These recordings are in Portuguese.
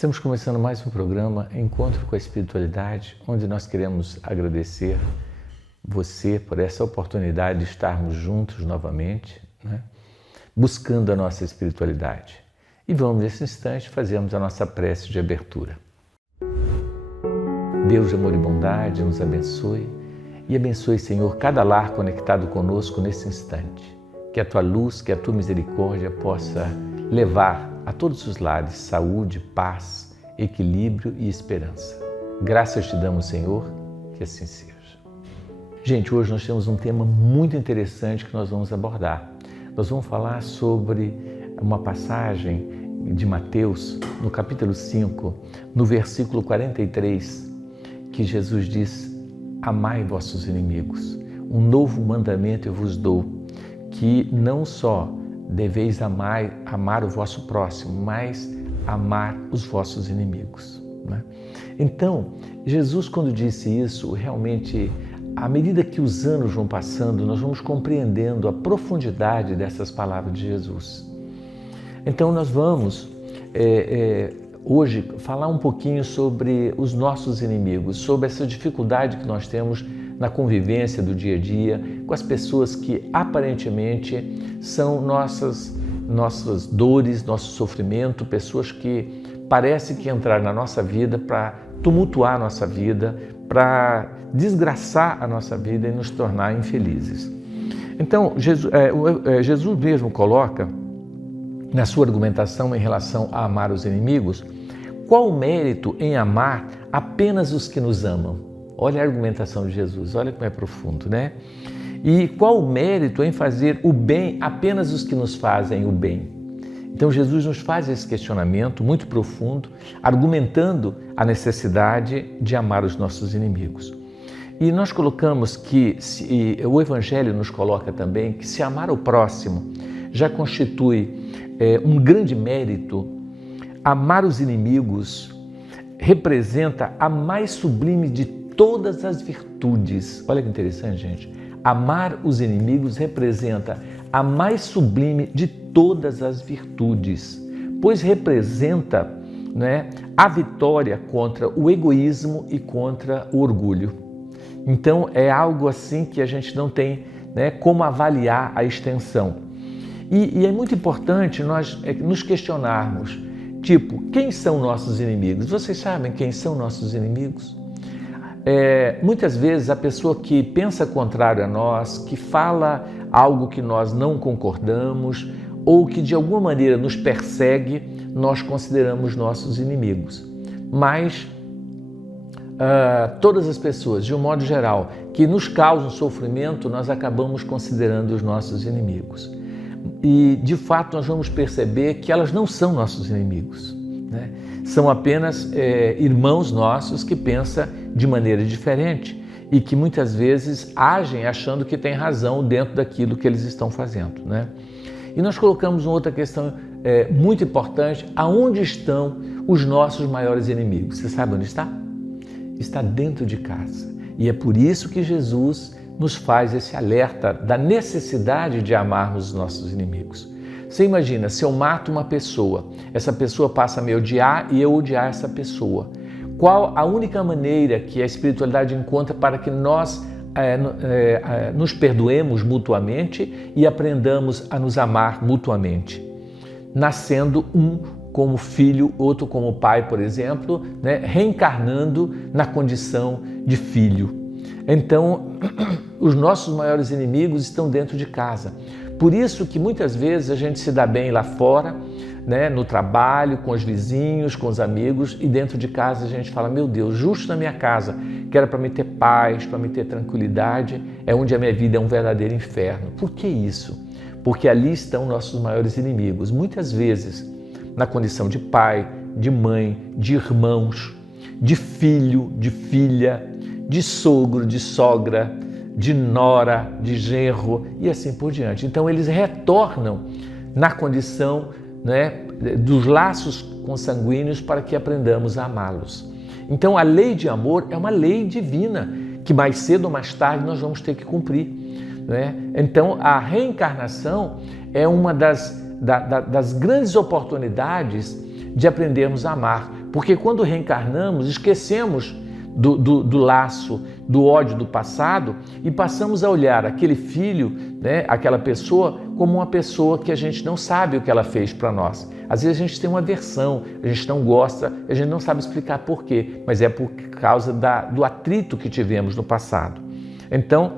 Estamos começando mais um programa Encontro com a Espiritualidade, onde nós queremos agradecer você por essa oportunidade de estarmos juntos novamente, né? Buscando a nossa espiritualidade. E vamos, nesse instante, fazermos a nossa prece de abertura. Deus de amor e bondade, nos abençoe e abençoe, Senhor, cada lar conectado conosco nesse instante. Que a Tua luz, que a Tua misericórdia possa levar a todos os lares saúde, paz, equilíbrio e esperança. Graças te damos, Senhor, que assim seja. Gente, hoje nós temos um tema muito interessante que nós vamos abordar. Nós vamos falar sobre uma passagem de Mateus, no capítulo 5, no versículo 43, que Jesus diz: amai vossos inimigos. Um novo mandamento eu vos dou, que não só deveis amar o vosso próximo, mas amar os vossos inimigos, né? Então, Jesus, quando disse isso, realmente, à medida que os anos vão passando, nós vamos compreendendo a profundidade dessas palavras de Jesus. Então, nós vamos hoje falar um pouquinho sobre os nossos inimigos, sobre essa dificuldade que nós temos na convivência do dia a dia com as pessoas que aparentemente são nossas dores, nosso sofrimento, pessoas que parecem que entraram na nossa vida para tumultuar a nossa vida, para desgraçar a nossa vida e nos tornar infelizes. Então, Jesus mesmo coloca na sua argumentação em relação a amar os inimigos, qual o mérito em amar apenas os que nos amam? Olha a argumentação de Jesus, olha como é profundo, né? E qual o mérito em fazer o bem apenas os que nos fazem o bem? Então Jesus nos faz esse questionamento muito profundo, argumentando a necessidade de amar os nossos inimigos. E nós colocamos que, o Evangelho nos coloca também, que se amar o próximo já constitui um grande mérito. Amar os inimigos representa a mais sublime de todas as virtudes. Olha que interessante, gente. Amar os inimigos representa a mais sublime de todas as virtudes, pois representa, né, a vitória contra o egoísmo e contra o orgulho. Então é algo assim que a gente não tem, né, como avaliar a extensão. E é muito importante nós nos questionarmos, tipo, quem são nossos inimigos? Vocês sabem quem são nossos inimigos? Muitas vezes a pessoa que pensa contrário a nós, que fala algo que nós não concordamos ou que de alguma maneira nos persegue, nós consideramos nossos inimigos. Mas todas as pessoas, de um modo geral, que nos causam sofrimento, nós acabamos considerando os nossos inimigos. E de fato nós vamos perceber que elas não são nossos inimigos, né? São apenas irmãos nossos que pensam de maneira diferente e que muitas vezes agem achando que tem razão dentro daquilo que eles estão fazendo, né? E nós colocamos uma outra questão muito importante: aonde estão os nossos maiores inimigos? Você sabe onde está? Está dentro de casa. E é por isso que Jesus nos faz esse alerta da necessidade de amarmos os nossos inimigos. Você imagina, se eu mato uma pessoa, essa pessoa passa a me odiar e eu odiar essa pessoa. Qual a única maneira que a espiritualidade encontra para que nós nos perdoemos mutuamente e aprendamos a nos amar mutuamente? Nascendo um como filho, outro como pai, por exemplo, né? Reencarnando na condição de filho. Então, os nossos maiores inimigos estão dentro de casa. Por isso que muitas vezes a gente se dá bem lá fora, né, no trabalho, com os vizinhos, com os amigos, e dentro de casa a gente fala: meu Deus, justo na minha casa, que era para me ter paz, para me ter tranquilidade, é onde a minha vida é um verdadeiro inferno. Por que isso? Porque ali estão nossos maiores inimigos. Muitas vezes, na condição de pai, de mãe, de irmãos, de filho, de filha, de sogro, de sogra, de nora, de genro e assim por diante. Então eles retornam na condição, né, dos laços consanguíneos para que aprendamos a amá-los. Então a lei de amor é uma lei divina que mais cedo ou mais tarde nós vamos ter que cumprir, né? Então a reencarnação é uma das grandes oportunidades de aprendermos a amar, porque quando reencarnamos, esquecemos do laço, do ódio do passado e passamos a olhar aquele filho, né, aquela pessoa, como uma pessoa que a gente não sabe o que ela fez para nós. Às vezes a gente tem uma aversão, a gente não gosta, a gente não sabe explicar por quê, mas é por causa do atrito que tivemos no passado. Então,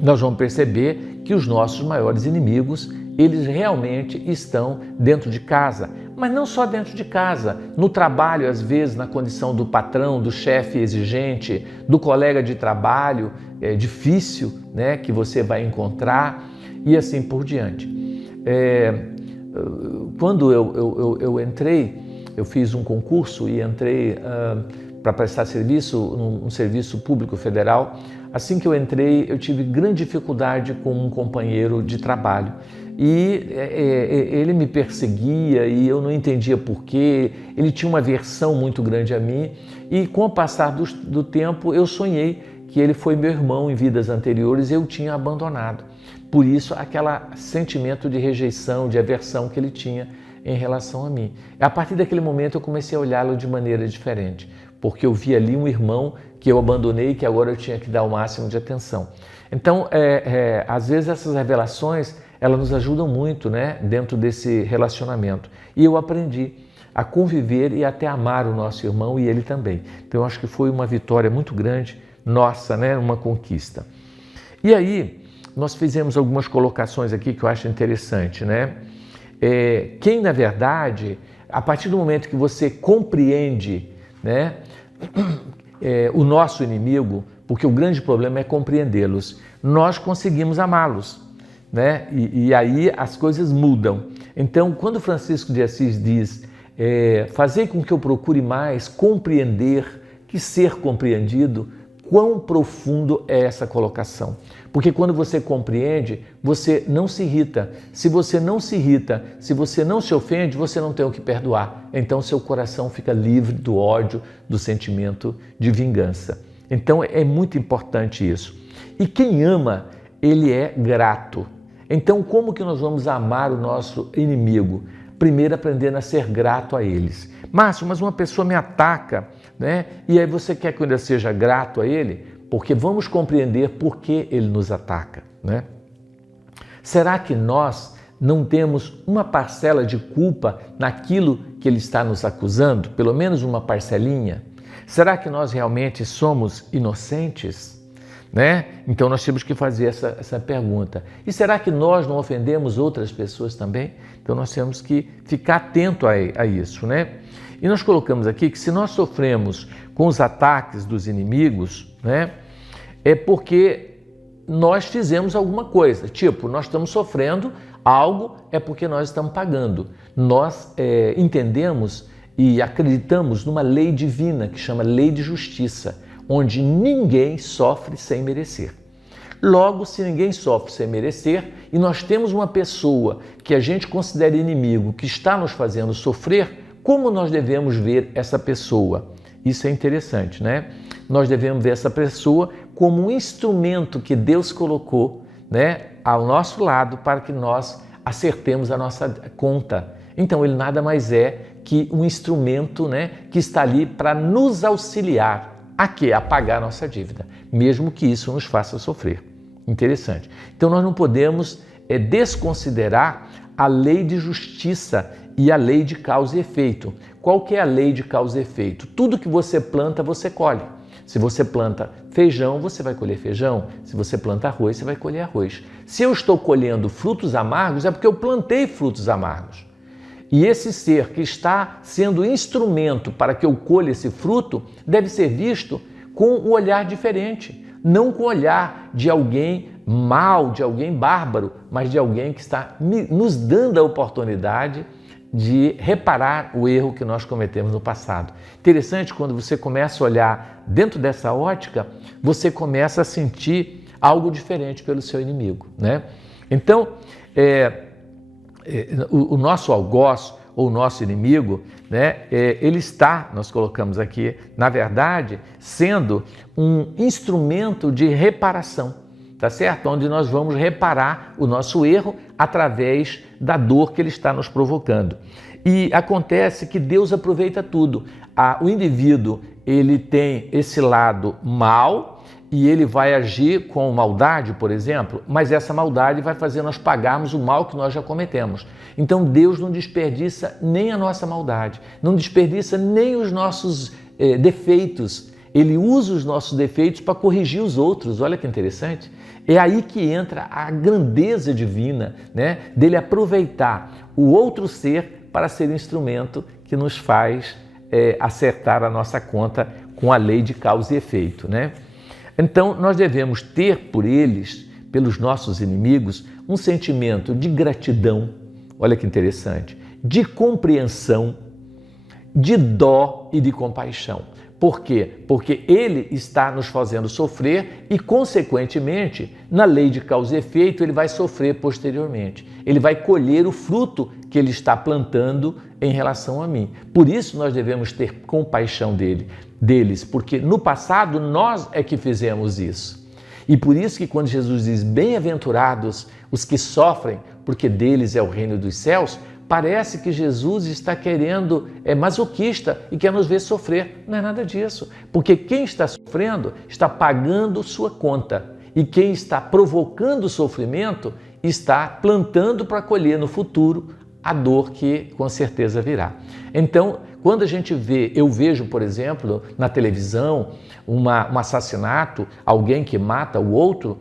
nós vamos perceber que os nossos maiores inimigos, eles realmente estão dentro de casa, mas não só dentro de casa, no trabalho, às vezes, na condição do patrão, do chefe exigente, do colega de trabalho difícil, né, que você vai encontrar e assim por diante. Quando eu entrei, eu fiz um concurso e entrei para prestar serviço num serviço público federal. Assim que eu entrei, eu tive grande dificuldade com um companheiro de trabalho e ele me perseguia e eu não entendia por quê. Ele tinha uma aversão muito grande a mim e com o passar do tempo eu sonhei que ele foi meu irmão em vidas anteriores e eu tinha abandonado. Por isso, aquele sentimento de rejeição, de aversão que ele tinha em relação a mim. A partir daquele momento eu comecei a olhá-lo de maneira diferente, porque eu vi ali um irmão que eu abandonei e que agora eu tinha que dar o máximo de atenção. Então, às vezes essas revelações, elas nos ajudam muito, né, dentro desse relacionamento. E eu aprendi a conviver e até amar o nosso irmão e ele também. Então, eu acho que foi uma vitória muito grande, nossa, né, uma conquista. E aí, nós fizemos algumas colocações aqui que eu acho interessante, né? Quem, na verdade, a partir do momento que você compreende, né, o nosso inimigo, porque o grande problema é compreendê-los, nós conseguimos amá-los, né? E aí as coisas mudam. Então, quando Francisco de Assis diz, fazer com que eu procure mais compreender que ser compreendido, quão profundo é essa colocação. Porque quando você compreende, você não se irrita. Se você não se irrita, se você não se ofende, você não tem o que perdoar. Então seu coração fica livre do ódio, do sentimento de vingança. Então é muito importante isso. E quem ama, ele é grato. Então como que nós vamos amar o nosso inimigo? Primeiro aprendendo a ser grato a eles. Márcio, mas uma pessoa me ataca, né? E aí você quer que eu ainda seja grato a ele? Porque vamos compreender por que ele nos ataca, né? Será que nós não temos uma parcela de culpa naquilo que ele está nos acusando? Pelo menos uma parcelinha? Será que nós realmente somos inocentes? Né? Então nós temos que fazer essa pergunta. E será que nós não ofendemos outras pessoas também? Então nós temos que ficar atento a isso, né? E nós colocamos aqui que se nós sofremos com os ataques dos inimigos, né, é porque nós fizemos alguma coisa. Tipo, nós estamos sofrendo algo, é porque nós estamos pagando. Nós entendemos e acreditamos numa lei divina que chama lei de justiça, onde ninguém sofre sem merecer. Logo, se ninguém sofre sem merecer e nós temos uma pessoa que a gente considera inimigo, que está nos fazendo sofrer, como nós devemos ver essa pessoa? Isso é interessante, né? Nós devemos ver essa pessoa como um instrumento que Deus colocou, né, ao nosso lado para que nós acertemos a nossa conta. Então, ele nada mais é que um instrumento, né, que está ali para nos auxiliar a quê? A pagar a nossa dívida, mesmo que isso nos faça sofrer. Interessante. Então, nós não podemos desconsiderar a lei de justiça e a lei de causa e efeito. Qual que é a lei de causa e efeito? Tudo que você planta, você colhe. Se você planta feijão, você vai colher feijão. Se você planta arroz, você vai colher arroz. Se eu estou colhendo frutos amargos, é porque eu plantei frutos amargos. E esse ser que está sendo instrumento para que eu colha esse fruto, deve ser visto com um olhar diferente. Não com o olhar de alguém mau, de alguém bárbaro, mas de alguém que está nos dando a oportunidade de reparar o erro que nós cometemos no passado. Interessante, quando você começa a olhar dentro dessa ótica, você começa a sentir algo diferente pelo seu inimigo, né? Então, o nosso algoz, ou o nosso inimigo, né, ele está, nós colocamos aqui, na verdade, sendo um instrumento de reparação. tá certo? Onde nós vamos reparar o nosso erro através da dor que ele está nos provocando. E acontece que Deus aproveita tudo. O indivíduo, ele tem esse lado mal e ele vai agir com maldade, por exemplo, mas essa maldade vai fazer nós pagarmos o mal que nós já cometemos. Então Deus não desperdiça nem a nossa maldade, não desperdiça nem os nossos defeitos. Ele usa os nossos defeitos para corrigir os outros. Olha que interessante. É aí que entra a grandeza divina, né? Dele aproveitar o outro ser para ser instrumento que nos faz acertar a nossa conta com a lei de causa e efeito, né? Então, nós devemos ter por eles, pelos nossos inimigos, um sentimento de gratidão, olha que interessante, de compreensão, de dó e de compaixão. Por quê? Porque ele está nos fazendo sofrer e, consequentemente, na lei de causa e efeito, ele vai sofrer posteriormente. Ele vai colher o fruto que ele está plantando em relação a mim. Por isso nós devemos ter compaixão deles, porque no passado nós é que fizemos isso. E por isso que quando Jesus diz bem-aventurados os que sofrem, porque deles é o reino dos céus, parece que Jesus está querendo, é masoquista e quer nos ver sofrer. Não é nada disso, porque quem está sofrendo está pagando sua conta e quem está provocando o sofrimento está plantando para colher no futuro a dor que com certeza virá. Então, quando a gente vê, eu vejo, por exemplo, na televisão, um assassinato, alguém que mata o outro,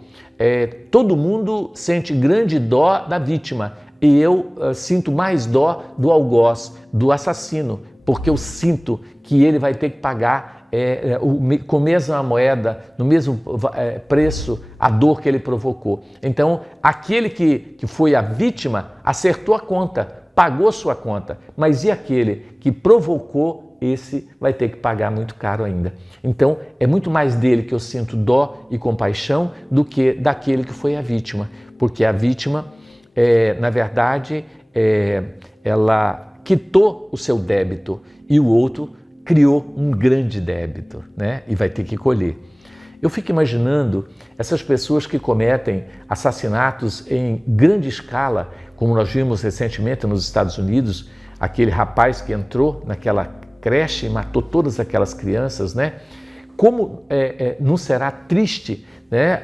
todo mundo sente grande dó da vítima e eu sinto mais dó do algoz, do assassino, porque eu sinto que ele vai ter que pagar com a mesma moeda, no mesmo preço, a dor que ele provocou. Então, aquele que foi a vítima acertou a conta, pagou sua conta, mas e aquele que provocou, esse vai ter que pagar muito caro ainda. Então, é muito mais dele que eu sinto dó e compaixão do que daquele que foi a vítima, porque a vítima, na verdade, ela quitou o seu débito e o outro criou um grande débito, né? E vai ter que colher. Eu fico imaginando essas pessoas que cometem assassinatos em grande escala, como nós vimos recentemente nos Estados Unidos, aquele rapaz que entrou naquela creche e matou todas aquelas crianças, né? Como não será triste, né,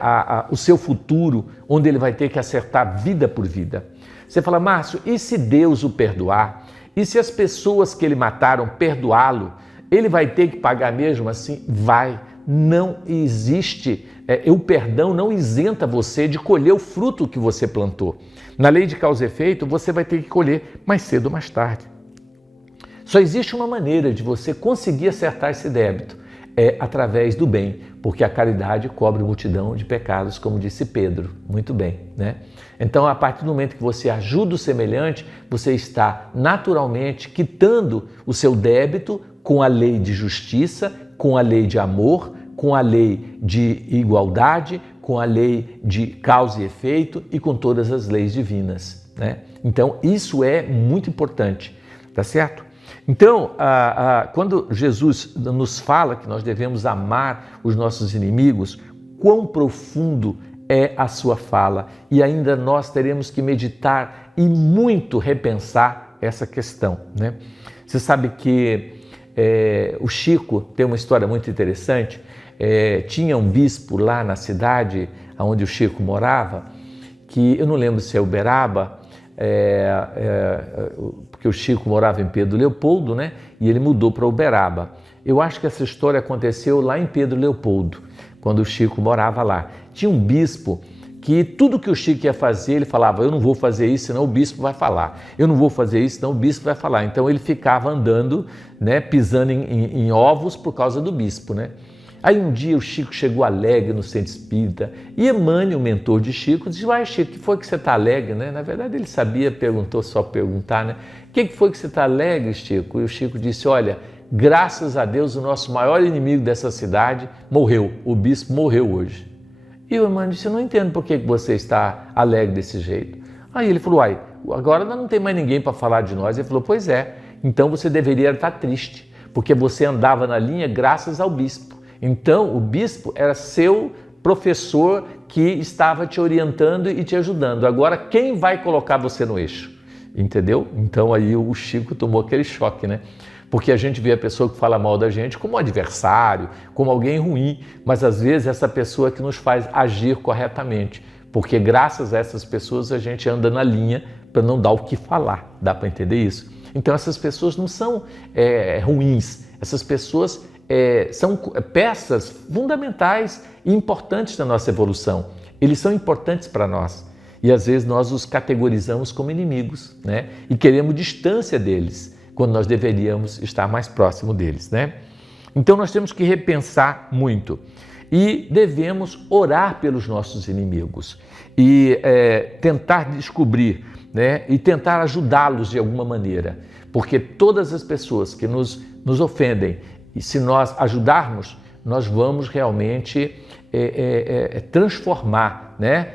o seu futuro, onde ele vai ter que acertar vida por vida? Você fala, Márcio, e se Deus o perdoar? E se as pessoas que ele mataram perdoá-lo? Ele vai ter que pagar mesmo assim? Vai. Não existe. O perdão não isenta você de colher o fruto que você plantou. Na lei de causa e efeito, você vai ter que colher mais cedo ou mais tarde. Só existe uma maneira de você conseguir acertar esse débito. É através do bem, porque a caridade cobre multidão de pecados, como disse Pedro. Muito bem, né? Então, a partir do momento que você ajuda o semelhante, você está naturalmente quitando o seu débito com a lei de justiça, com a lei de amor, com a lei de igualdade, com a lei de causa e efeito e com todas as leis divinas, né? Então, isso é muito importante, tá certo? Então, quando Jesus nos fala que nós devemos amar os nossos inimigos, quão profundo é a sua fala, e ainda nós teremos que meditar e muito repensar essa questão, né? Você sabe que o Chico tem uma história muito interessante. Tinha um bispo lá na cidade onde o Chico morava, que eu não lembro se é Uberaba, porque o Chico morava em Pedro Leopoldo, né? E ele mudou para Uberaba. Eu acho que essa história aconteceu lá em Pedro Leopoldo, quando o Chico morava lá. Tinha um bispo que tudo que o Chico ia fazer, ele falava, eu não vou fazer isso, senão o bispo vai falar. Eu não vou fazer isso, senão o bispo vai falar. Então ele ficava andando, né, pisando em ovos por causa do bispo, né? Aí um dia o Chico chegou alegre no centro espírita e Emmanuel, o mentor de Chico, disse, uai Chico, que foi que você está alegre, né? Na verdade ele sabia, perguntou só perguntar, né? O que foi que você está alegre, Chico? E o Chico disse, olha, graças a Deus o nosso maior inimigo dessa cidade morreu, o bispo morreu hoje. E o Emmanuel disse, eu não entendo por que você está alegre desse jeito. Aí ele falou, uai, agora não tem mais ninguém para falar de nós. Ele falou, pois é, então você deveria estar triste, porque você andava na linha graças ao bispo. Então, o bispo era seu professor que estava te orientando e te ajudando. Agora, quem vai colocar você no eixo? Entendeu? Então aí o Chico tomou aquele choque, né? Porque a gente vê a pessoa que fala mal da gente como um adversário, como alguém ruim, mas às vezes essa pessoa que nos faz agir corretamente, porque graças a essas pessoas a gente anda na linha para não dar o que falar. Dá para entender isso? Então essas pessoas não são ruins, essas pessoas são peças fundamentais e importantes da nossa evolução. Eles são importantes para nós e às vezes nós os categorizamos como inimigos, né? E queremos distância deles, quando nós deveríamos estar mais próximo deles, né? Então nós temos que repensar muito e devemos orar pelos nossos inimigos e tentar descobrir, né? E tentar ajudá-los de alguma maneira, porque todas as pessoas que nos ofendem, e se nós ajudarmos, nós vamos realmente transformar, né?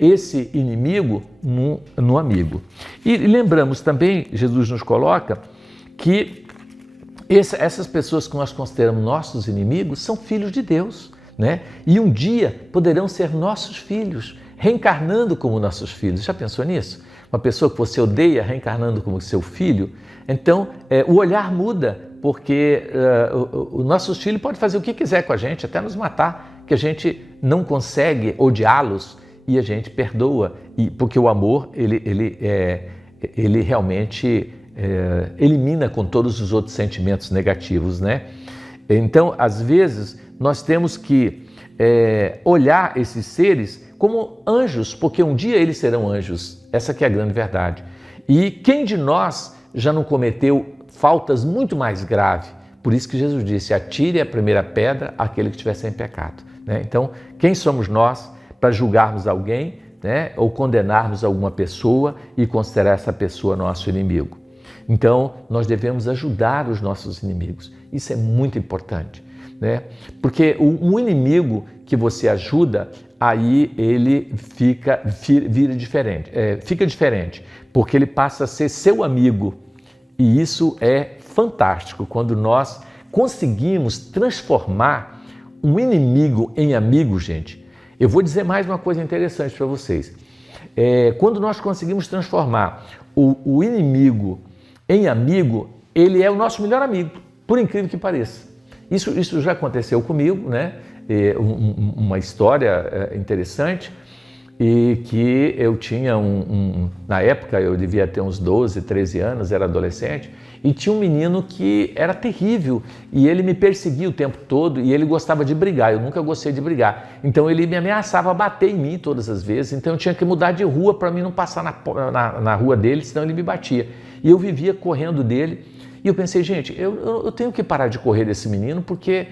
Esse inimigo num amigo. E lembramos também, Jesus nos coloca que essas pessoas que nós consideramos nossos inimigos são filhos de Deus, né? E um dia poderão ser nossos filhos, reencarnando como nossos filhos. Já pensou nisso? Uma pessoa que você odeia reencarnando como seu filho? Então, o olhar muda, porque os nossos filhos podem fazer o que quiser com a gente, até nos matar, que a gente não consegue odiá-los e a gente perdoa, porque o amor, ele realmente elimina com todos os outros sentimentos negativos, né? Então, às vezes, nós temos que olhar esses seres como anjos, porque um dia eles serão anjos. Essa que é a grande verdade. E quem de nós já não cometeu faltas muito mais graves? Por isso que Jesus disse, atire a primeira pedra àquele que estiver sem pecado, né? Então, quem somos nós para julgarmos alguém, né? Ou condenarmos alguma pessoa e considerar essa pessoa nosso inimigo? Então, nós devemos ajudar os nossos inimigos. Isso é muito importante, né? Porque o inimigo que você ajuda, aí ele fica diferente, porque ele passa a ser seu amigo. E isso é fantástico, quando nós conseguimos transformar um inimigo em amigo, gente. Eu vou dizer mais uma coisa interessante para vocês. Quando nós conseguimos transformar o inimigo em amigo, ele é o nosso melhor amigo, por incrível que pareça. Isso já aconteceu comigo, né? Uma história interessante, e que eu tinha na época eu devia ter uns 12, 13 anos, era adolescente, e tinha um menino que era terrível e ele me perseguia o tempo todo e ele gostava de brigar, eu nunca gostei de brigar, então ele me ameaçava bater em mim todas as vezes, então eu tinha que mudar de rua para mim não passar na rua dele, senão ele me batia, e eu vivia correndo dele. E eu pensei, gente, eu tenho que parar de correr desse menino porque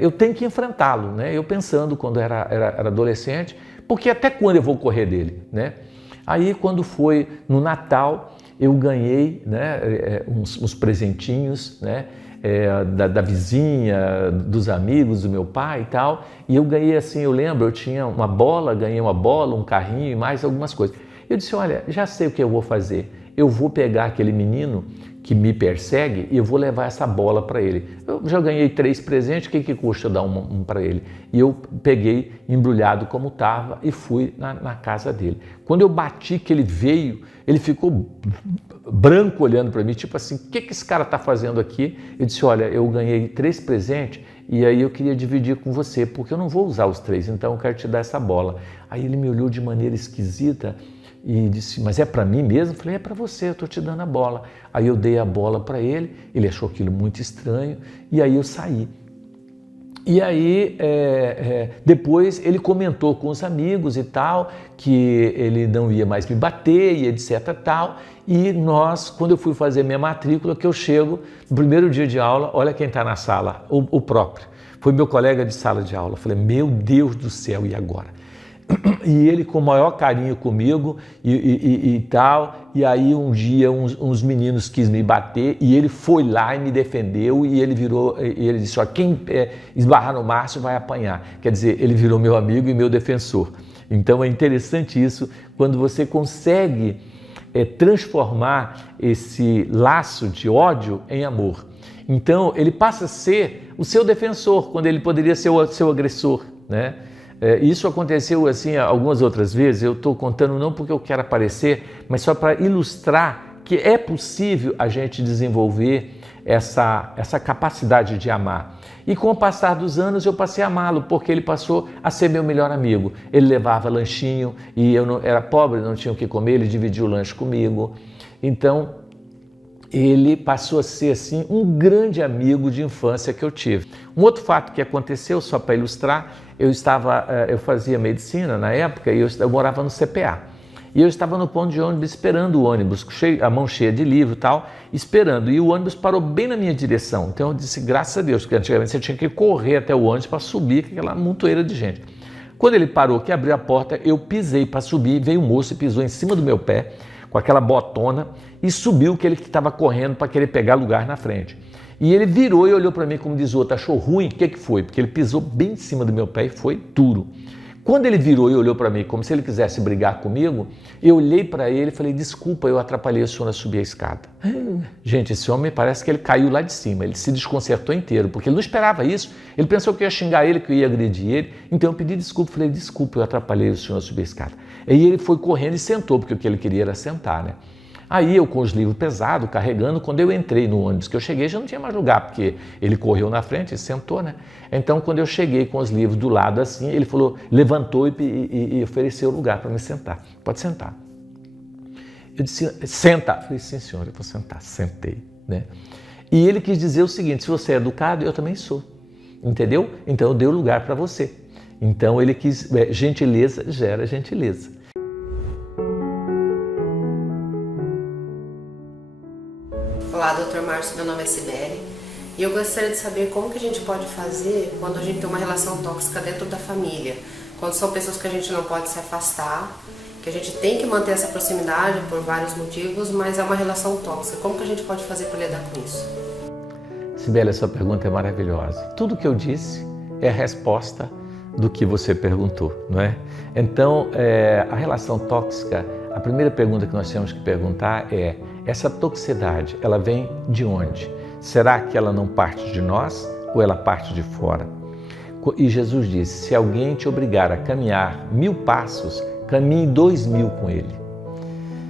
eu tenho que enfrentá-lo, né? Eu pensando quando era adolescente, porque até quando eu vou correr dele, né? Aí quando foi no Natal, eu ganhei, né, uns presentinhos, né, da vizinha, dos amigos do meu pai e tal, e eu ganhei assim, eu lembro, eu tinha ganhei uma bola, um carrinho e mais algumas coisas. Eu disse, olha, já sei o que eu vou fazer, eu vou pegar aquele menino que me persegue e eu vou levar essa bola para ele. Eu já ganhei 3 presentes, o que custa eu dar um para ele? E eu peguei embrulhado como estava e fui na casa dele. Quando eu bati que ele veio, ele ficou branco olhando para mim, tipo assim, o que esse cara está fazendo aqui? Eu disse, olha, eu ganhei 3 presentes e aí eu queria dividir com você, porque eu não vou usar os 3, então eu quero te dar essa bola. Aí ele me olhou de maneira esquisita e disse, mas é para mim mesmo? Eu falei, é para você, eu estou te dando a bola. Aí eu dei a bola para ele, ele achou aquilo muito estranho e aí eu saí. E aí depois ele comentou com os amigos e tal, que ele não ia mais me bater e etc tal. E quando eu fui fazer minha matrícula, que eu chego no primeiro dia de aula, olha quem está na sala, o próprio. Foi meu colega de sala de aula. Eu falei, meu Deus do céu, e agora? E ele com o maior carinho comigo e tal, e aí um dia uns meninos quis me bater e ele foi lá e me defendeu e ele disse, ó, quem esbarrar no Márcio vai apanhar, quer dizer, ele virou meu amigo e meu defensor. Então é interessante isso, quando você consegue transformar esse laço de ódio em amor. Então ele passa a ser o seu defensor, quando ele poderia ser o seu agressor, né? Isso aconteceu assim algumas outras vezes, eu estou contando não porque eu quero aparecer, mas só para ilustrar que é possível a gente desenvolver essa capacidade de amar. E com o passar dos anos eu passei a amá-lo, porque ele passou a ser meu melhor amigo. Ele levava lanchinho e eu não, era pobre, não tinha o que comer, ele dividia o lanche comigo. Então, ele passou a ser assim um grande amigo de infância que eu tive. Um outro fato que aconteceu, só para ilustrar, eu fazia medicina na época e eu morava no CPA. E eu estava no ponto de ônibus esperando o ônibus, a mão cheia de livro e tal, esperando. E o ônibus parou bem na minha direção. Então eu disse, graças a Deus, porque antigamente você tinha que correr até o ônibus para subir, aquela montoeira de gente. Quando ele parou, que abriu a porta, eu pisei para subir, veio o moço e pisou em cima do meu pé, com aquela botona, e subiu que ele estava correndo para querer pegar lugar na frente. E ele virou e olhou para mim como diz o outro, achou ruim? O que foi? Porque ele pisou bem em cima do meu pé e foi duro. Quando ele virou e olhou para mim como se ele quisesse brigar comigo, eu olhei para ele e falei, desculpa, eu atrapalhei o senhor a subir a escada. Gente, esse homem parece que ele caiu lá de cima, ele se desconcertou inteiro, porque ele não esperava isso, ele pensou que eu ia xingar ele, que eu ia agredir ele, então eu pedi desculpa, falei, desculpa, eu atrapalhei o senhor a subir a escada. Aí ele foi correndo e sentou, porque o que ele queria era sentar, né? Aí eu com os livros pesados, carregando, quando eu entrei no ônibus que eu cheguei, já não tinha mais lugar, porque ele correu na frente e sentou, né? Então, quando eu cheguei com os livros do lado assim, ele falou, levantou e ofereceu o lugar para me sentar. Pode sentar. Eu disse, senta. Eu falei, sim, senhor, eu vou sentar. Sentei, né? E ele quis dizer o seguinte, se você é educado, eu também sou. Entendeu? Então, eu dei o lugar para você. Então, ele quis, gentileza gera gentileza. Olá, Dr. Márcio, meu nome é Sibeli e eu gostaria de saber como que a gente pode fazer quando a gente tem uma relação tóxica dentro da família, quando são pessoas que a gente não pode se afastar, que a gente tem que manter essa proximidade por vários motivos, mas é uma relação tóxica. Como que a gente pode fazer para lidar com isso? Sibeli, a sua pergunta é maravilhosa. Tudo que eu disse é a resposta do que você perguntou, não é? Então, a relação tóxica, a primeira pergunta que nós temos que perguntar é, essa toxicidade, ela vem de onde? Será que ela não parte de nós ou ela parte de fora? E Jesus disse, se alguém te obrigar a caminhar 1000 passos, caminhe 2000 com ele.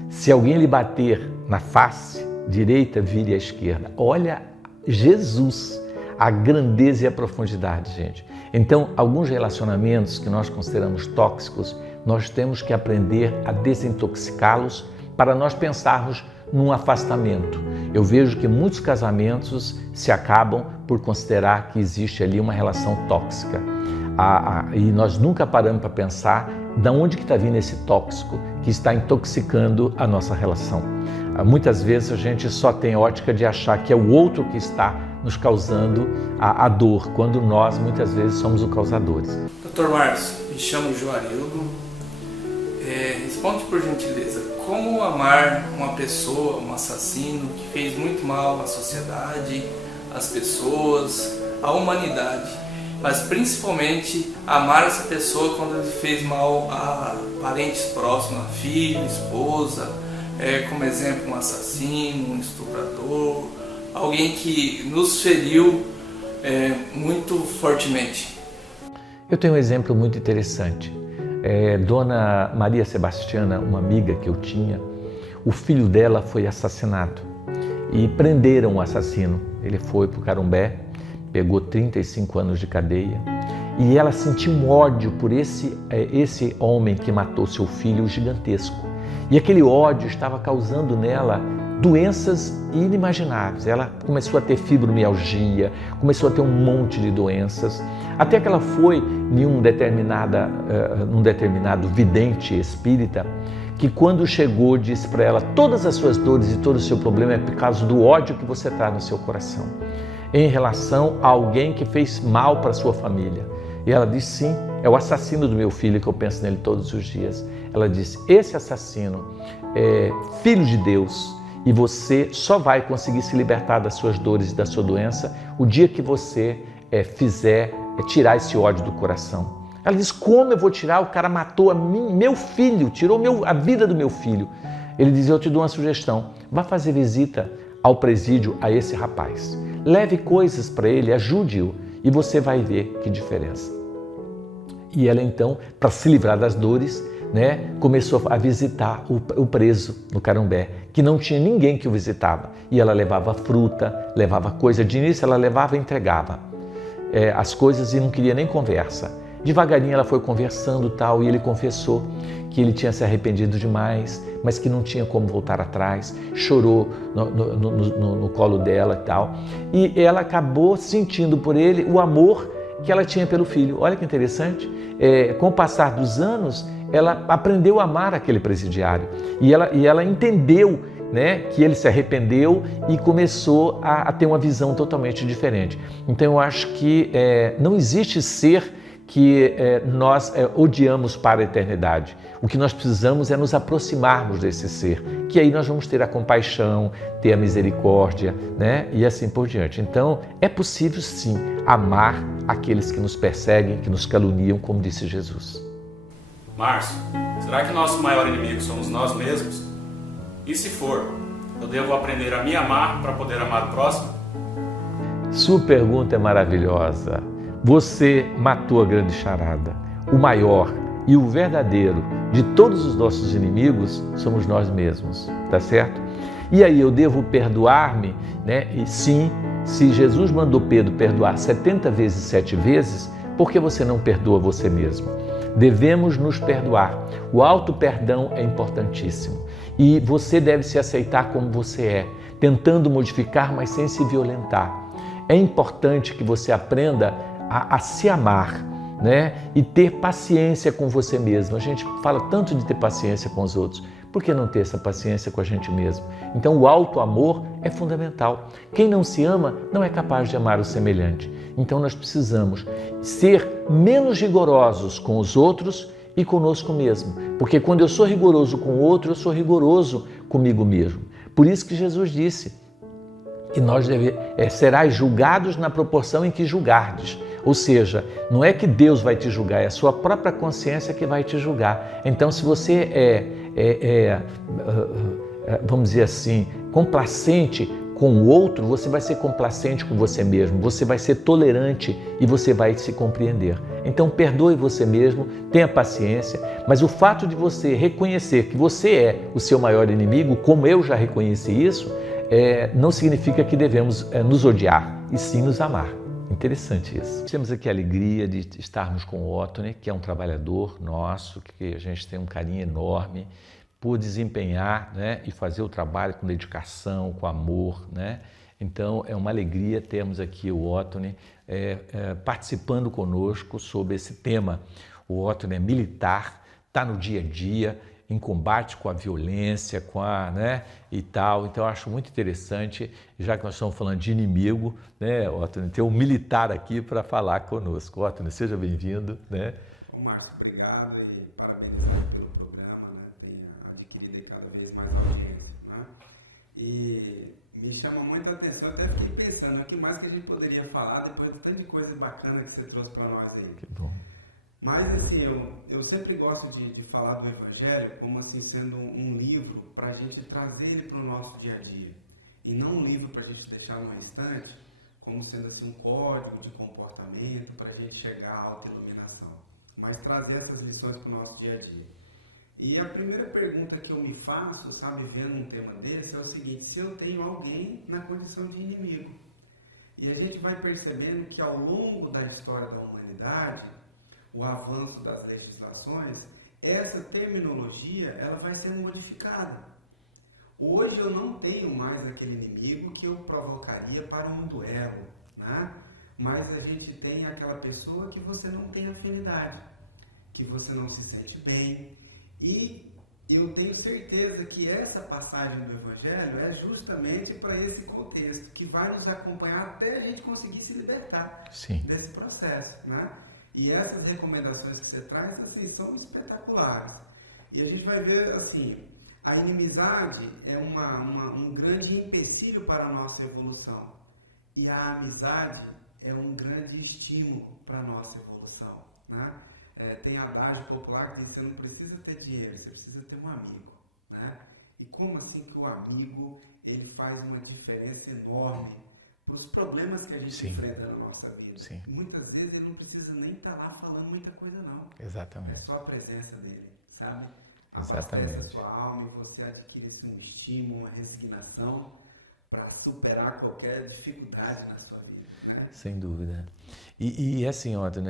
Se alguém lhe bater na face direita, vire à esquerda. Olha Jesus, a grandeza e a profundidade, gente. Então, alguns relacionamentos que nós consideramos tóxicos, nós temos que aprender a desintoxicá-los para nós pensarmos num afastamento. Eu vejo que muitos casamentos se acabam por considerar que existe ali uma relação tóxica. E nós nunca paramos para pensar de onde que está vindo esse tóxico que está intoxicando a nossa relação. Muitas vezes a gente só tem ótica de achar que é o outro que está nos causando a dor, quando nós muitas vezes somos os causadores. Dr. Márcio, me chamo Joarildo. Responde por gentileza, como amar uma pessoa, um assassino que fez muito mal à sociedade, às pessoas, à humanidade, mas principalmente amar essa pessoa quando ele fez mal a parentes próximos, a filho, esposa, como exemplo um assassino, um estuprador, alguém que nos feriu muito fortemente. Eu tenho um exemplo muito interessante. Dona Maria Sebastiana, uma amiga que eu tinha, o filho dela foi assassinado e prenderam o assassino. Ele foi para o Carumbé, pegou 35 anos de cadeia e ela sentiu um ódio por esse homem que matou seu filho gigantesco. E aquele ódio estava causando nela doenças inimagináveis. Ela começou a ter fibromialgia, começou a ter um monte de doenças, até que ela foi num determinado vidente espírita, que quando chegou disse para ela, todas as suas dores e todo o seu problema é por causa do ódio que você traz no seu coração, em relação a alguém que fez mal para a sua família. E ela disse, sim, é o assassino do meu filho que eu penso nele todos os dias. Ela disse, esse assassino é filho de Deus, e você só vai conseguir se libertar das suas dores e da sua doença o dia que você fizer tirar esse ódio do coração. Ela diz, como eu vou tirar? O cara matou meu filho, tirou a vida do meu filho. Ele diz, eu te dou uma sugestão, vá fazer visita ao presídio a esse rapaz. Leve coisas para ele, ajude-o e você vai ver que diferença. E ela então, para se livrar das dores, né, começou a visitar o preso no Carumbé, que não tinha ninguém que o visitava. E ela levava fruta, levava coisa. De início ela levava e entregava as coisas e não queria nem conversa. Devagarinho ela foi conversando tal, e ele confessou que ele tinha se arrependido demais, mas que não tinha como voltar atrás. Chorou no colo dela e tal. E ela acabou sentindo por ele o amor que ela tinha pelo filho. Olha que interessante. Com o passar dos anos, ela aprendeu a amar aquele presidiário. E ela entendeu, né, que ele se arrependeu e começou a ter uma visão totalmente diferente. Então eu acho que não existe ser que nós odiamos para a eternidade. O que nós precisamos é nos aproximarmos desse ser, que aí nós vamos ter a compaixão, ter a misericórdia, né? E assim por diante. Então, é possível sim amar aqueles que nos perseguem, que nos caluniam, como disse Jesus. Márcio, será que o nosso maior inimigo somos nós mesmos? E se for, eu devo aprender a me amar para poder amar o próximo? Sua pergunta é maravilhosa. Você matou a grande charada. O maior e o verdadeiro de todos os nossos inimigos somos nós mesmos, tá certo? E aí eu devo perdoar-me, né? E sim, se Jesus mandou Pedro perdoar 70 vezes 7 vezes, por que você não perdoa você mesmo? Devemos nos perdoar. O auto-perdão é importantíssimo. E você deve se aceitar como você é, tentando modificar, mas sem se violentar. É importante que você aprenda a se amar, né? E ter paciência com você mesmo. A gente fala tanto de ter paciência com os outros. Por que não ter essa paciência com a gente mesmo? Então o auto-amor é fundamental. Quem não se ama não é capaz de amar o semelhante. Então nós precisamos ser menos rigorosos com os outros e conosco mesmo. Porque quando eu sou rigoroso com o outro, eu sou rigoroso comigo mesmo. Por isso que Jesus disse que nós serás julgados na proporção em que julgardes. Ou seja, não é que Deus vai te julgar, é a sua própria consciência que vai te julgar. Então, se você vamos dizer assim, complacente com o outro, você vai ser complacente com você mesmo, você vai ser tolerante e você vai se compreender. Então, perdoe você mesmo, tenha paciência, mas o fato de você reconhecer que você é o seu maior inimigo, como eu já reconheci isso, não significa que devemos nos odiar, e sim nos amar. Interessante isso. Temos aqui a alegria de estarmos com o Ottoni, que é um trabalhador nosso, que a gente tem um carinho enorme por desempenhar, né, e fazer o trabalho com dedicação, com amor, né? Então é uma alegria termos aqui o Ottoni participando conosco sobre esse tema. O Ottoni é militar, está no dia a dia, em combate com a violência, né, e tal. Então eu acho muito interessante, já que nós estamos falando de inimigo, né, Ottoni, ter um militar aqui para falar conosco. Ottoni, seja bem-vindo, né? Márcio, obrigado e parabéns pelo programa, né? Tem adquirido cada vez mais audiência, né? E me chama muita atenção, até fiquei pensando, o que mais que a gente poderia falar depois de tanta coisa bacana que você trouxe para nós aí. Que bom. Mas assim, eu sempre gosto de falar do Evangelho como assim sendo um livro para a gente trazer ele para o nosso dia a dia. E não um livro para a gente deixar numa estante como sendo assim um código de comportamento para a gente chegar à autoiluminação. Mas trazer essas lições para o nosso dia a dia. E a primeira pergunta que eu me faço, sabe, vendo um tema desse, é o seguinte: se eu tenho alguém na condição de inimigo. E a gente vai percebendo que ao longo da história da humanidade, o avanço das legislações, essa terminologia ela vai sendo modificada. Hoje eu não tenho mais aquele inimigo que eu provocaria para um duelo, né? Mas a gente tem aquela pessoa que você não tem afinidade, que você não se sente bem. E eu tenho certeza que essa passagem do Evangelho é justamente para esse contexto, que vai nos acompanhar até a gente conseguir se libertar desse processo, né? E essas recomendações que você traz, assim, são espetaculares. E a gente vai ver, assim, a inimizade é um grande empecilho para a nossa evolução. E a amizade é um grande estímulo para a nossa evolução, né? Tem adágio popular que diz que você não precisa ter dinheiro, você precisa ter um amigo, né? E como assim que o amigo, ele faz uma diferença enorme os problemas que a gente Sim. enfrenta na nossa vida. Sim. Muitas vezes ele não precisa nem estar lá falando muita coisa não. É Exatamente. só a presença dele, sabe? Exatamente. Abastece a sua alma e você adquire assim, um estímulo, uma resignação para superar qualquer dificuldade na sua vida, né? Sem dúvida. E assim, Otto,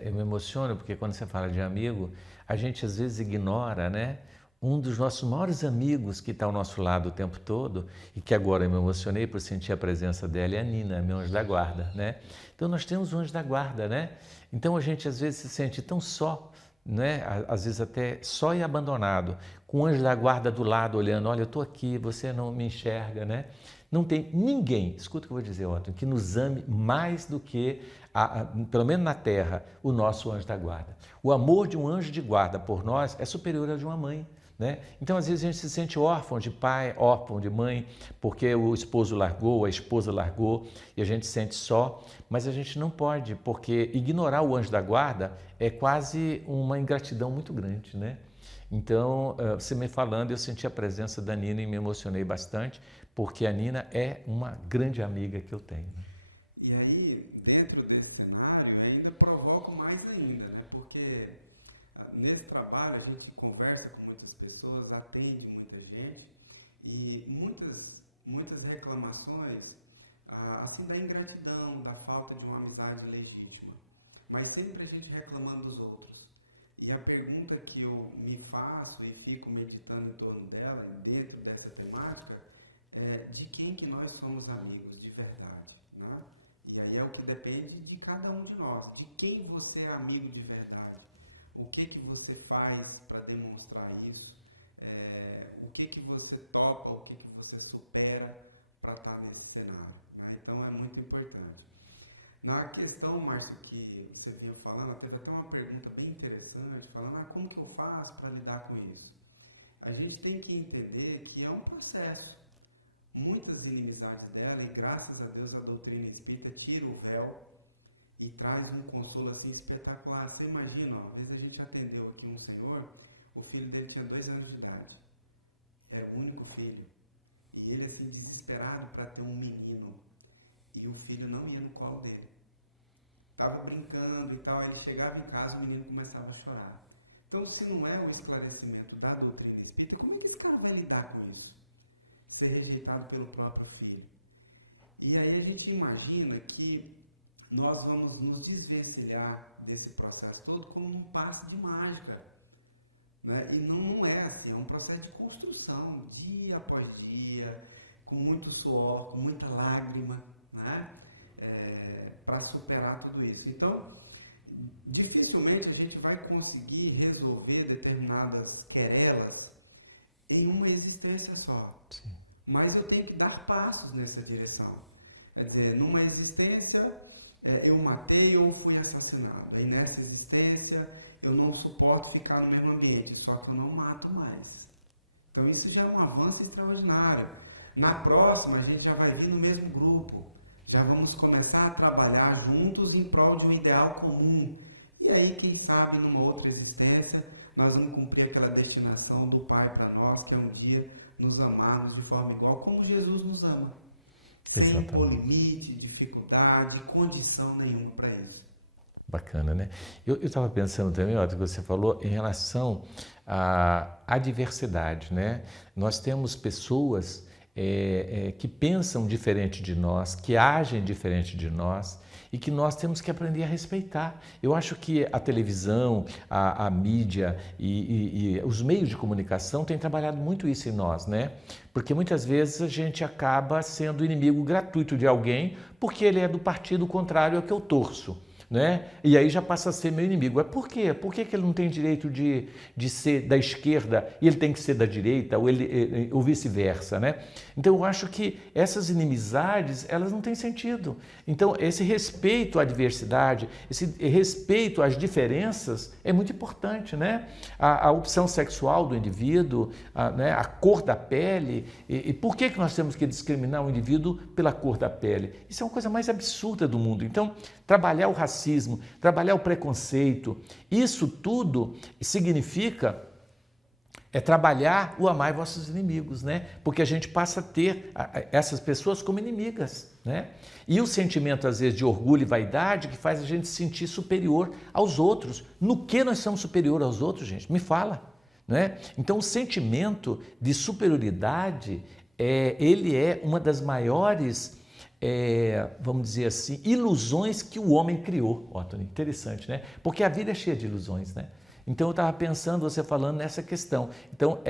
eu me emociono porque quando você fala de amigo, a gente às vezes ignora, né? Um dos nossos maiores amigos que está ao nosso lado o tempo todo e que agora eu me emocionei por sentir a presença dela é a Nina, meu anjo da guarda, né? Então nós temos um anjo da guarda, né? Então a gente às vezes se sente tão só, né? Às vezes até só e abandonado, com o anjo da guarda do lado olhando, olha, eu estou aqui, você não me enxerga, né? Não tem ninguém, escuta o que eu vou dizer, Otto, que nos ame mais do que, pelo menos na terra, o nosso anjo da guarda. O amor de um anjo de guarda por nós é superior ao de uma mãe. Né? Então, às vezes, a gente se sente órfão de pai, órfão de mãe, porque o esposo largou, a esposa largou, e a gente se sente só, mas a gente não pode, porque ignorar o anjo da guarda é quase uma ingratidão muito grande, né? Então, você me falando, eu senti a presença da Nina e me emocionei bastante, porque a Nina é uma grande amiga que eu tenho. E aí, dentro desse cenário, ainda provoca mais ainda, né? Porque nesse trabalho a gente conversa com muitas pessoas, atende muita gente e muitas reclamações assim da ingratidão, da falta de uma amizade legítima, mas sempre a gente reclamando dos outros. E a pergunta que eu me faço e fico meditando em torno dela, dentro dessa temática, é de quem que nós somos amigos de verdade, né? E aí é o que depende de cada um de nós, de quem você é amigo de verdade. O que você faz para demonstrar isso? O que você topa, o que você supera para estar nesse cenário, né? Então é muito importante. Na questão, Márcio, que você vinha falando, teve até uma pergunta bem interessante, falando como que eu faço para lidar com isso? A gente tem que entender que é um processo. Muitas inimizades dela, e graças a Deus a doutrina espírita tira o véu e traz um consolo assim espetacular. Você imagina, às vezes a gente atendeu aqui um senhor, o filho dele tinha 2 anos de idade, é o único filho, e ele assim desesperado para ter um menino, e o filho não ia no colo dele, estava brincando e tal, ele chegava em casa, o menino começava a chorar. Então, se não é o esclarecimento da doutrina espírita, como é que esse cara vai lidar com isso? Ser rejeitado pelo próprio filho. E aí a gente imagina que nós vamos nos desvencilhar desse processo todo como um passe de mágica, né? E não é assim, é um processo de construção, dia após dia, com muito suor, com muita lágrima, né? Para superar tudo isso. Então, dificilmente a gente vai conseguir resolver determinadas querelas em uma existência só. Sim. Mas eu tenho que dar passos nessa direção. Quer dizer, numa existência eu matei ou fui assassinado. Aí nessa existência eu não suporto ficar no mesmo ambiente, só que eu não mato mais. Então isso já é um avanço extraordinário. Na próxima a gente já vai vir no mesmo grupo, já vamos começar a trabalhar juntos em prol de um ideal comum. E aí, quem sabe, numa outra existência, nós vamos cumprir aquela destinação do Pai para nós, que é um dia nos amarmos de forma igual como Jesus nos ama. Sem pôr limite, dificuldade, condição nenhuma para isso. Bacana, né? Eu estava pensando também, Otto, que você falou em relação à diversidade, né? Nós temos pessoas que pensam diferente de nós, que agem diferente de nós e que nós temos que aprender a respeitar. Eu acho que a televisão, a mídia e os meios de comunicação têm trabalhado muito isso em nós, né? Porque muitas vezes a gente acaba sendo inimigo gratuito de alguém porque ele é do partido contrário ao que eu torço. Né? E aí já passa a ser meu inimigo. Por quê? Por que ele não tem direito de ser da esquerda e ele tem que ser da direita ou vice-versa, né? Então eu acho que essas inimizades, elas não têm sentido. Então esse respeito à diversidade, esse respeito às diferenças é muito importante, né? A opção sexual do indivíduo, a cor da pele. E por que nós temos que discriminar o indivíduo pela cor da pele? Isso é uma coisa mais absurda do mundo. Então, trabalhar o racismo, trabalhar o preconceito, isso tudo significa É trabalhar o amar vossos inimigos, né? Porque a gente passa a ter essas pessoas como inimigas, né? E o sentimento, às vezes, de orgulho e vaidade que faz a gente se sentir superior aos outros. No que nós somos superior aos outros, gente? Me fala, né? Então, o sentimento de superioridade, ele é uma das maiores, vamos dizer assim, ilusões que o homem criou. Ó, Tony, interessante, né? Porque a vida é cheia de ilusões, né? Então, eu estava pensando, você falando nessa questão. Então,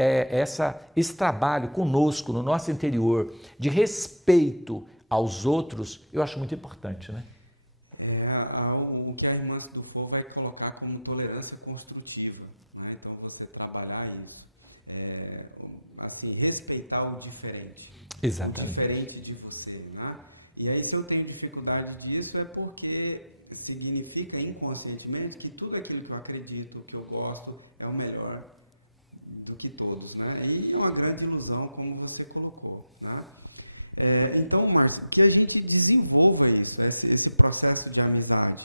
esse trabalho conosco, no nosso interior, de respeito aos outros, eu acho muito importante, né? O que a Irmã do Fogo vai colocar como tolerância construtiva, né? Então, você trabalhar isso. Assim, respeitar o diferente. Exatamente. O diferente de você, né? E aí, se eu tenho dificuldade disso, é porque significa inconscientemente que tudo aquilo que eu acredito, que eu gosto, é o melhor do que todos, né? E é uma grande ilusão, como você colocou, né? Então, Márcio, que a gente desenvolva isso, esse processo de amizade.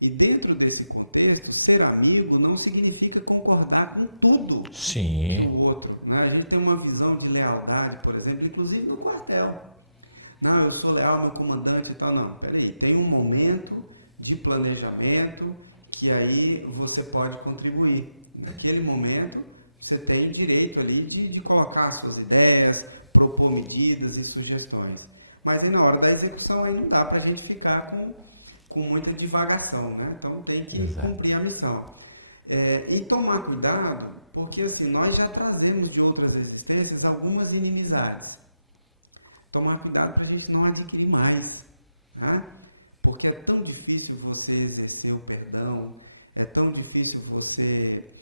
E dentro desse contexto, ser amigo não significa concordar com tudo do outro, né? A gente tem uma visão de lealdade, por exemplo, inclusive no quartel. Não, eu sou leal ao meu comandante e tal. Não, peraí, tem um momento de planejamento que aí você pode contribuir. Naquele momento, você tem direito ali de colocar as suas ideias, propor medidas e sugestões. Mas aí, na hora da execução, aí não dá para a gente ficar com muita divagação, né? Então, tem que cumprir a missão. E tomar cuidado, porque assim, nós já trazemos de outras existências algumas inimizades. Tomar cuidado para a gente não adquirir mais, né? Porque é tão difícil você exercer o perdão, é tão difícil você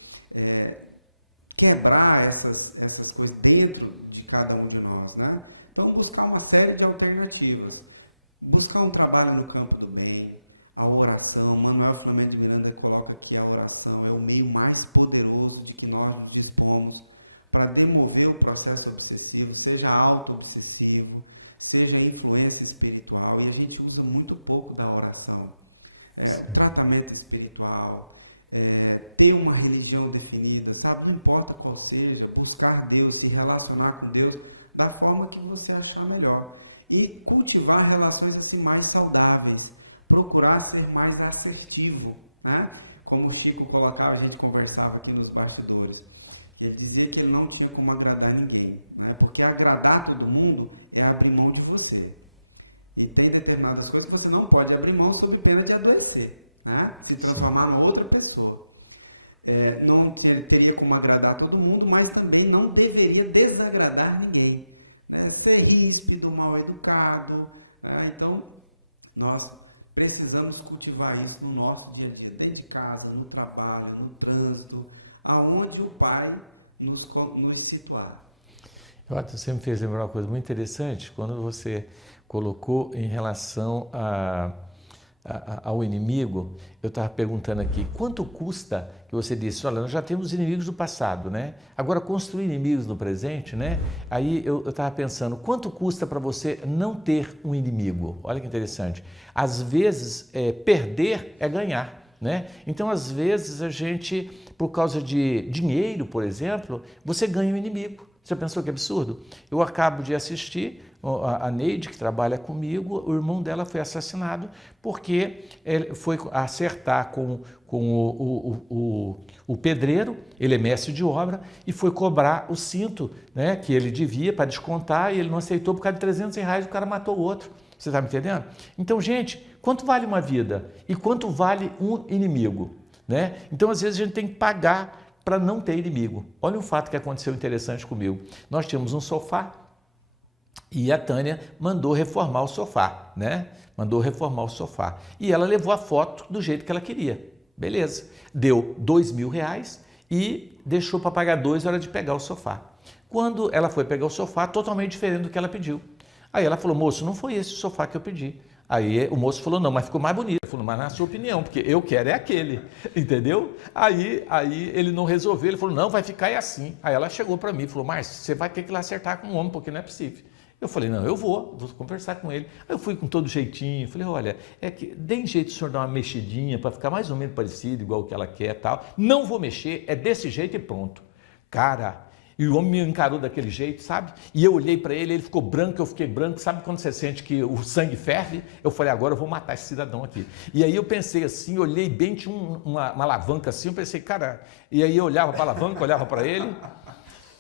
quebrar essas coisas dentro de cada um de nós, né? Então, buscar uma série de alternativas. Buscar um trabalho no campo do bem, a oração. Manuel Flamengo de Miranda coloca que a oração é o meio mais poderoso de que nós dispomos para demover o processo obsessivo, seja auto-obsessivo, seja influência espiritual, e a gente usa muito pouco da oração. Tratamento espiritual, ter uma religião definida, sabe? Não importa qual seja, buscar Deus, se relacionar com Deus da forma que você achar melhor. E cultivar relações assim mais saudáveis, procurar ser mais assertivo, né? Como o Chico colocava, a gente conversava aqui nos bastidores. Ele dizia que ele não tinha como agradar ninguém, né? Porque agradar todo mundo é abrir mão de você. E tem determinadas coisas que você não pode abrir mão sob pena de adoecer, né? Se transformar em outra pessoa. Não teria como agradar todo mundo, mas também não deveria desagradar ninguém, né? Ser ríspido, mal educado, né? Então, nós precisamos cultivar isso no nosso dia a dia, dentro de casa, no trabalho, no trânsito, aonde o Pai nos situar. Você me fez lembrar uma coisa muito interessante, quando você colocou em relação ao inimigo, eu estava perguntando aqui, quanto custa, que você disse, olha, nós já temos inimigos do passado, né? Agora, construir inimigos no presente, né? Aí eu estava pensando, quanto custa para você não ter um inimigo? Olha que interessante. Às vezes, perder é ganhar, né? Então, às vezes, a gente, por causa de dinheiro, por exemplo, você ganha um inimigo. Você pensou que absurdo? Eu acabo de assistir a Neide, que trabalha comigo, o irmão dela foi assassinado porque ele foi acertar com o pedreiro, ele é mestre de obra, e foi cobrar o cinto, né, que ele devia para descontar, e ele não aceitou por causa de R$300, o cara matou o outro. Você está me entendendo? Então, gente, quanto vale uma vida? E quanto vale um inimigo? Né? Então, às vezes, a gente tem que pagar para não ter inimigo. Olha um fato que aconteceu interessante comigo. Nós tínhamos um sofá e a Tânia mandou reformar o sofá, né? Mandou reformar o sofá. E ela levou a foto do jeito que ela queria. Beleza. Deu R$2.000 e deixou para pagar 2 horas de pegar o sofá. Quando ela foi pegar o sofá, totalmente diferente do que ela pediu. Aí ela falou, moço, não foi esse o sofá que eu pedi. Aí o moço falou, não, mas ficou mais bonito. Ele falou, mas na sua opinião, porque eu quero é aquele, entendeu? Aí ele não resolveu, ele falou, não, vai ficar assim. Aí ela chegou para mim e falou, Márcio, você vai ter que ir lá acertar com o homem, porque não é possível. Eu falei, não, eu vou conversar com ele. Aí eu fui com todo jeitinho, falei, olha, deem jeito o senhor dar uma mexidinha para ficar mais ou menos parecido, igual o que ela quer e tal. Não vou mexer, é desse jeito e pronto. Cara, E o homem me encarou daquele jeito, sabe? E eu olhei para ele, ele ficou branco, eu fiquei branco. Sabe quando você sente que o sangue ferve? Eu falei, agora eu vou matar esse cidadão aqui. E aí eu pensei assim, olhei bem, tinha uma alavanca assim, eu pensei, cara... E aí eu olhava para a alavanca, olhava para ele...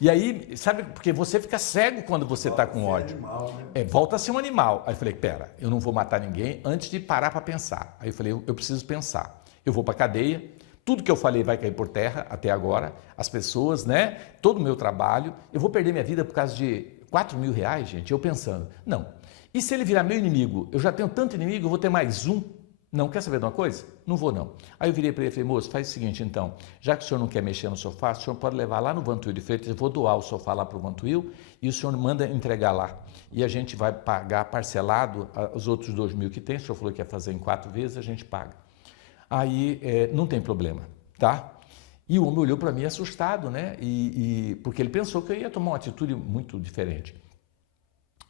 E aí, sabe, porque você fica cego quando você está com ódio. Animal, né? Volta a ser um animal. Aí eu falei, pera, eu não vou matar ninguém antes de parar para pensar. Aí eu falei, eu preciso pensar. Eu vou para a cadeia, tudo que eu falei vai cair por terra até agora, as pessoas, né, todo o meu trabalho, eu vou perder minha vida por causa de R$4.000, gente, eu pensando, não. E se ele virar meu inimigo? Eu já tenho tanto inimigo, eu vou ter mais um? Não, quer saber de uma coisa? Não vou não. Aí eu virei para ele e falei, moço, faz o seguinte então, já que o senhor não quer mexer no sofá, o senhor pode levar lá no Vantuil de Freitas, eu vou doar o sofá lá para o Vantuil e o senhor manda entregar lá. E a gente vai pagar parcelado os outros 2.000 que tem, o senhor falou que ia fazer em 4 vezes, a gente paga. Aí não tem problema, tá? E o homem olhou para mim assustado, né? Porque ele pensou que eu ia tomar uma atitude muito diferente.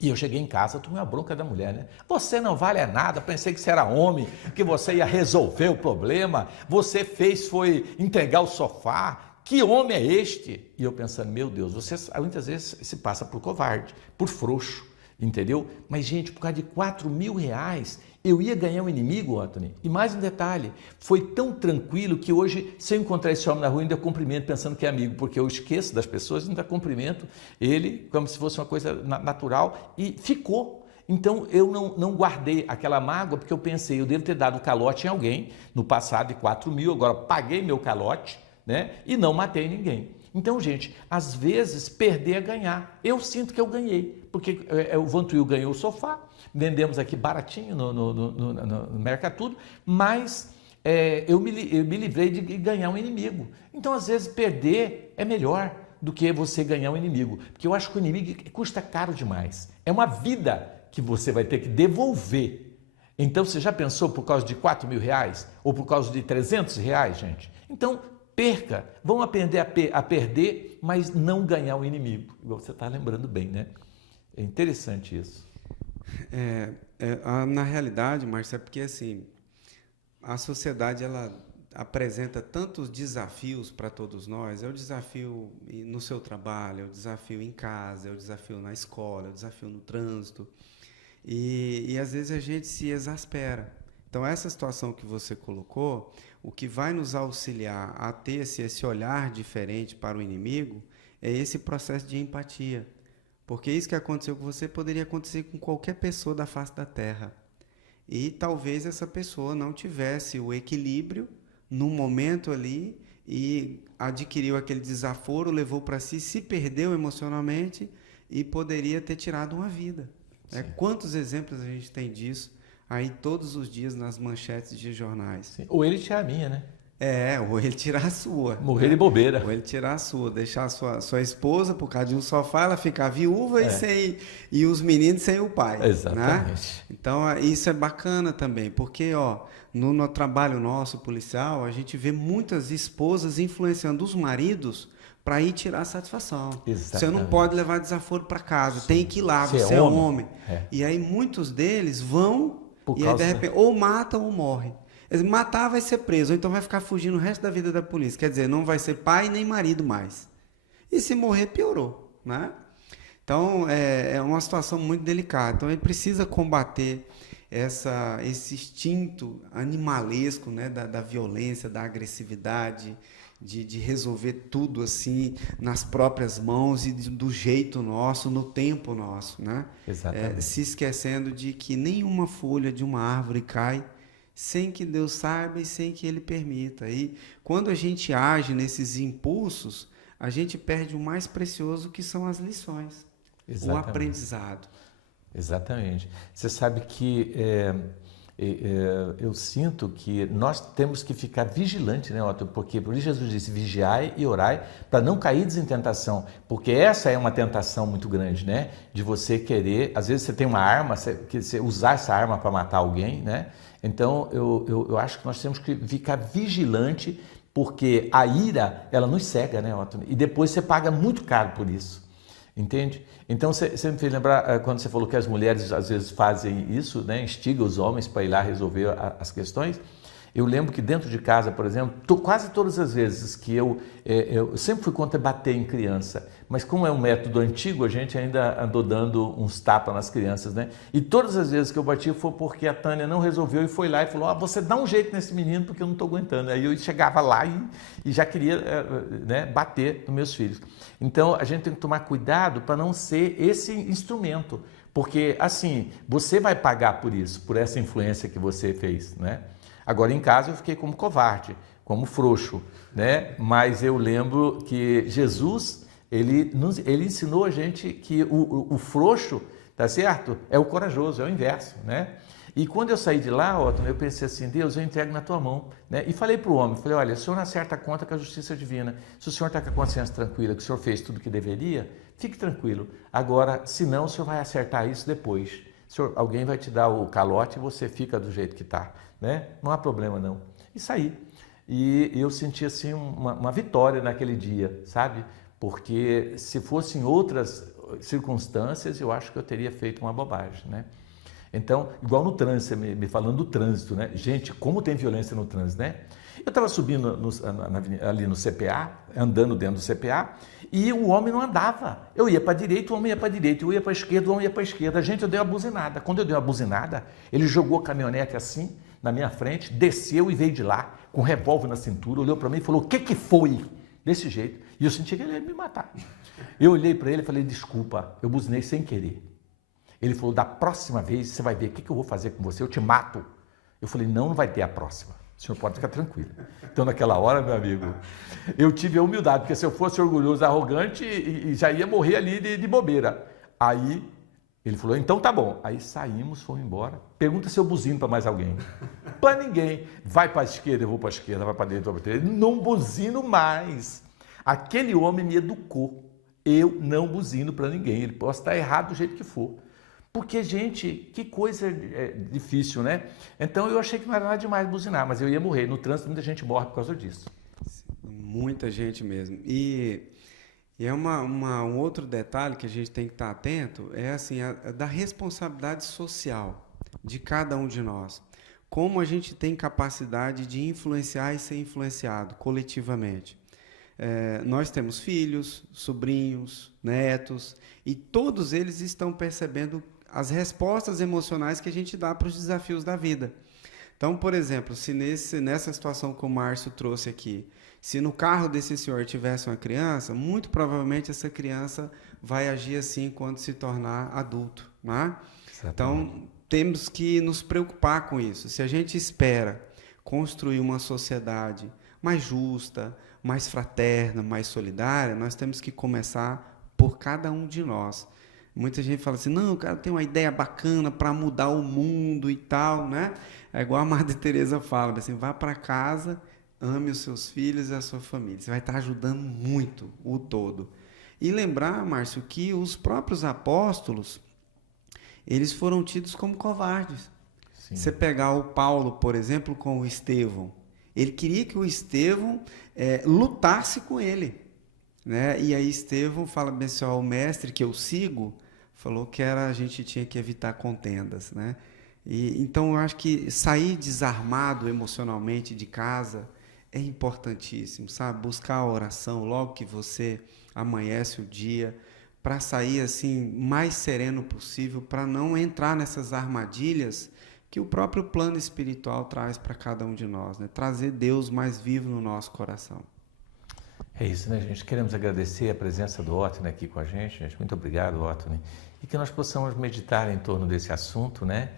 E eu cheguei em casa, tomei uma bronca da mulher, né? Você não vale nada, pensei que você era homem, que você ia resolver o problema, você foi entregar o sofá, que homem é este? E eu pensando, meu Deus, você muitas vezes se passa por covarde, por frouxo, entendeu? Mas gente, por causa de R$4.000, eu ia ganhar um inimigo, Anthony. E mais um detalhe, foi tão tranquilo que hoje, se eu encontrar esse homem na rua, ainda cumprimento pensando que é amigo, porque eu esqueço das pessoas, ainda cumprimento ele como se fosse uma coisa natural e ficou. Então eu não guardei aquela mágoa, porque eu pensei, eu devo ter dado calote em alguém no passado de 4.000, agora paguei meu calote, né? E não matei ninguém. Então, gente, às vezes perder é ganhar. Eu sinto que eu ganhei, porque o Vantuil ganhou o sofá, vendemos aqui baratinho no Mercatudo, mas eu me livrei de ganhar um inimigo. Então, às vezes, perder é melhor do que você ganhar um inimigo, porque eu acho que o inimigo custa caro demais. É uma vida que você vai ter que devolver. Então, você já pensou por causa de R$4.000 ou por causa de R$300, gente? Então, perca, vão aprender a perder, mas não ganhar o inimigo. Igual você está lembrando bem, né? É interessante isso. Na realidade, Márcio, é porque assim, a sociedade ela apresenta tantos desafios para todos nós. É o desafio no seu trabalho, é o desafio em casa, é o desafio na escola, é o desafio no trânsito. E às vezes a gente se exaspera. Então, essa situação que você colocou, o que vai nos auxiliar a ter esse olhar diferente para o inimigo é esse processo de empatia. Porque isso que aconteceu com você poderia acontecer com qualquer pessoa da face da Terra. E talvez essa pessoa não tivesse o equilíbrio no momento ali e adquiriu aquele desaforo, levou para si, se perdeu emocionalmente e poderia ter tirado uma vida. Quantos exemplos a gente tem disso aí todos os dias nas manchetes de jornais? Sim. Ou ele tirar a minha, né? Ou ele tirar a sua. Morrer de bobeira. Ou ele tirar a sua, deixar a sua esposa por causa de um sofá, ela ficar viúva e os meninos sem o pai. Exatamente. Né? Então, isso é bacana também, porque no trabalho nosso policial, a gente vê muitas esposas influenciando os maridos para ir tirar satisfação. Exatamente. Você não pode levar desaforo para casa, tem que ir lá, você é homem. E aí muitos deles vão e aí, de repente, ou matam ou morrem. Matar vai ser preso, ou então vai ficar fugindo o resto da vida da polícia. Quer dizer, não vai ser pai nem marido mais. E se morrer, piorou, né? Então, é uma situação muito delicada. Então, ele precisa combater esse instinto animalesco, né, da violência, da agressividade, de resolver tudo assim nas próprias mãos e do jeito nosso, no tempo nosso, né? Exatamente. Se esquecendo de que nenhuma folha de uma árvore cai sem que Deus saiba e sem que Ele permita. E quando a gente age nesses impulsos, a gente perde o mais precioso, que são as lições, o aprendizado. Exatamente. Você sabe que eu sinto que nós temos que ficar vigilantes, né, Otto? Porque por isso Jesus disse, vigiai e orai, para não cair em tentação, porque essa é uma tentação muito grande, né? De você querer, às vezes você tem uma arma, você usar essa arma para matar alguém, né? Então, eu acho que nós temos que ficar vigilante, porque a ira, ela nos cega, né, Otto? E depois você paga muito caro por isso, entende? Então, você me fez lembrar, quando você falou que as mulheres às vezes fazem isso, né, instigam os homens para ir lá resolver as questões, Eu lembro que dentro de casa, por exemplo, quase todas as vezes que eu sempre fui contra bater em criança, mas como é um método antigo, a gente ainda andou dando uns tapas nas crianças, né? E todas as vezes que eu bati foi porque a Tânia não resolveu e foi lá e falou, você dá um jeito nesse menino porque eu não estou aguentando. Aí eu chegava lá e já queria né, bater nos meus filhos. Então a gente tem que tomar cuidado para não ser esse instrumento, porque assim, você vai pagar por isso, por essa influência que você fez, né? Agora, em casa, eu fiquei como covarde, como frouxo, né? Mas eu lembro que Jesus, ele ensinou a gente que o frouxo, tá certo? É o corajoso, é o inverso, né? E quando eu saí de lá, Otton, eu pensei assim, Deus, eu entrego na tua mão, né? E falei para o homem, falei, olha, o senhor não acerta a conta com a justiça divina. Se o senhor está com a consciência tranquila, que o senhor fez tudo o que deveria, fique tranquilo. Agora, se não, o senhor vai acertar isso depois. Alguém vai te dar o calote e você fica do jeito que está, né? Não há problema não. E saí. E eu senti assim uma vitória naquele dia, sabe? Porque se fossem outras circunstâncias, eu acho que eu teria feito uma bobagem, né? Então, igual no trânsito, me falando do trânsito, né? Gente, como tem violência no trânsito, né? Eu estava subindo ali no CPA, andando dentro do CPA, e o homem não andava. Eu ia para a direita, o homem ia para a direita. Eu ia para a esquerda, o homem ia para a esquerda. Gente, eu dei uma buzinada. Quando eu dei uma buzinada, ele jogou a caminhonete assim, na minha frente, desceu e veio de lá, com um revólver na cintura, olhou para mim e falou, o que foi? Desse jeito. E eu senti que ele ia me matar. Eu olhei para ele e falei, desculpa, eu buzinei sem querer. Ele falou, da próxima vez você vai ver o que eu vou fazer com você, eu te mato. Eu falei, não vai ter a próxima. O senhor pode ficar tranquilo. Então, naquela hora, meu amigo, eu tive a humildade, porque se eu fosse orgulhoso, arrogante, e já ia morrer ali de bobeira. Aí, ele falou, então tá bom. Aí saímos, fomos embora. Pergunta se eu buzino para mais alguém. Para ninguém. Vai para a esquerda, eu vou para a esquerda, vai para dentro, eu vou para dentro. Não buzino mais. Aquele homem me educou. Eu não buzino para ninguém. Ele pode estar errado do jeito que for. Porque, gente, que coisa difícil, né? Então eu achei que não era nada demais buzinar, mas eu ia morrer. No trânsito, muita gente morre por causa disso. Muita gente mesmo. E é um outro detalhe que a gente tem que estar atento, é assim, a da responsabilidade social de cada um de nós. Como a gente tem capacidade de influenciar e ser influenciado coletivamente. Nós temos filhos, sobrinhos, netos, e todos eles estão percebendo as respostas emocionais que a gente dá para os desafios da vida. Então, por exemplo, se nessa situação que o Márcio trouxe aqui, se no carro desse senhor tivesse uma criança, muito provavelmente essa criança vai agir assim quando se tornar adulto, né? Então, temos que nos preocupar com isso. Se a gente espera construir uma sociedade mais justa, mais fraterna, mais solidária, nós temos que começar por cada um de nós. Muita gente fala assim, não, o cara tem uma ideia bacana para mudar o mundo e tal, né? É igual a Madre Teresa fala, assim, vá para casa, ame os seus filhos e a sua família. Você vai estar ajudando muito o todo. E lembrar, Márcio, que os próprios apóstolos, eles foram tidos como covardes. Sim. Você pegar o Paulo, por exemplo, com o Estevão, ele queria que o Estevão lutasse com ele, né? E aí Estevão fala bem assim, o mestre que eu sigo falou que a gente tinha que evitar contendas, né? Então eu acho que sair desarmado emocionalmente de casa é importantíssimo, sabe? Buscar a oração logo que você amanhece o dia, para sair assim mais sereno possível, para não entrar nessas armadilhas que o próprio plano espiritual traz para cada um de nós, né? Trazer Deus mais vivo no nosso coração. É isso, né, gente? Queremos agradecer a presença do Otton aqui com a gente. Muito obrigado, Otton. E que nós possamos meditar em torno desse assunto, né?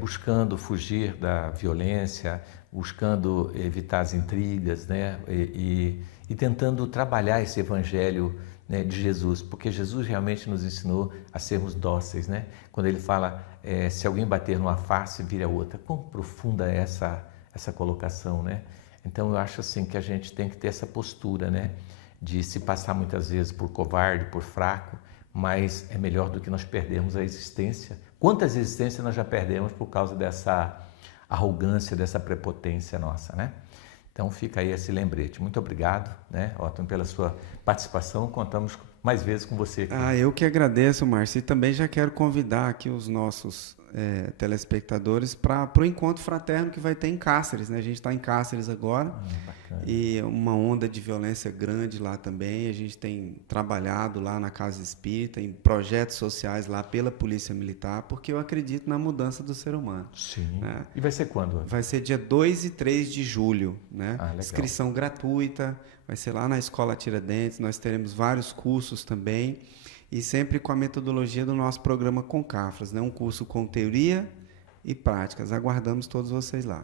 Buscando fugir da violência, buscando evitar as intrigas, né? E tentando trabalhar esse evangelho, né, de Jesus, porque Jesus realmente nos ensinou a sermos dóceis, né? Quando ele fala, se alguém bater numa face, vira outra. Quão profunda é essa colocação, né? Então eu acho assim que a gente tem que ter essa postura, né? De se passar muitas vezes por covarde, por fraco, mas é melhor do que nós perdermos a existência. Quantas existências nós já perdemos por causa dessa arrogância, dessa prepotência nossa, né? Então fica aí esse lembrete. Muito obrigado, né, Otton, pela sua participação. Contamos mais vezes com você aqui. Eu que agradeço, Márcio. E também já quero convidar aqui os nossos telespectadores para o encontro fraterno que vai ter em Cáceres, né? A gente está em Cáceres agora e uma onda de violência grande lá também. A gente tem trabalhado lá na Casa Espírita, em projetos sociais lá pela Polícia Militar, porque eu acredito na mudança do ser humano. Sim. Né? E vai ser quando? Vai ser dia 2 e 3 de julho, né? Legal. Inscrição gratuita, vai ser lá na Escola Tiradentes. Nós teremos vários cursos também. E sempre com a metodologia do nosso programa Concafras, né? Um curso com teoria e práticas. Aguardamos todos vocês lá.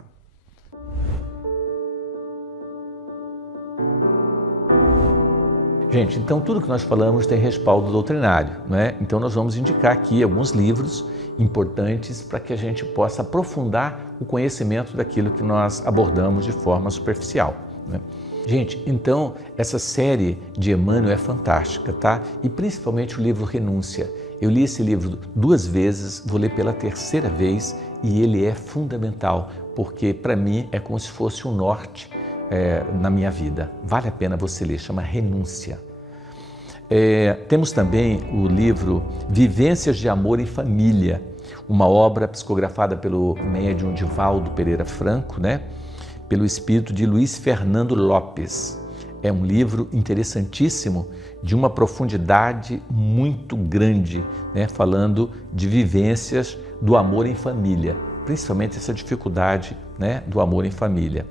Gente, então tudo que nós falamos tem respaldo doutrinário, né? Então nós vamos indicar aqui alguns livros importantes para que a gente possa aprofundar o conhecimento daquilo que nós abordamos de forma superficial, né? Gente, então essa série de Emmanuel é fantástica, tá? E principalmente o livro Renúncia. Eu li esse livro 2 vezes, vou ler pela 3ª vez e ele é fundamental, porque para mim é como se fosse um norte na minha vida. Vale a pena você ler, chama Renúncia. Temos também o livro Vivências de Amor em Família, uma obra psicografada pelo médium Divaldo Pereira Franco, né? Pelo espírito de Luiz Fernando Lopes. É um livro interessantíssimo, de uma profundidade muito grande, né? Falando de vivências do amor em família, principalmente essa dificuldade, né? Do amor em família.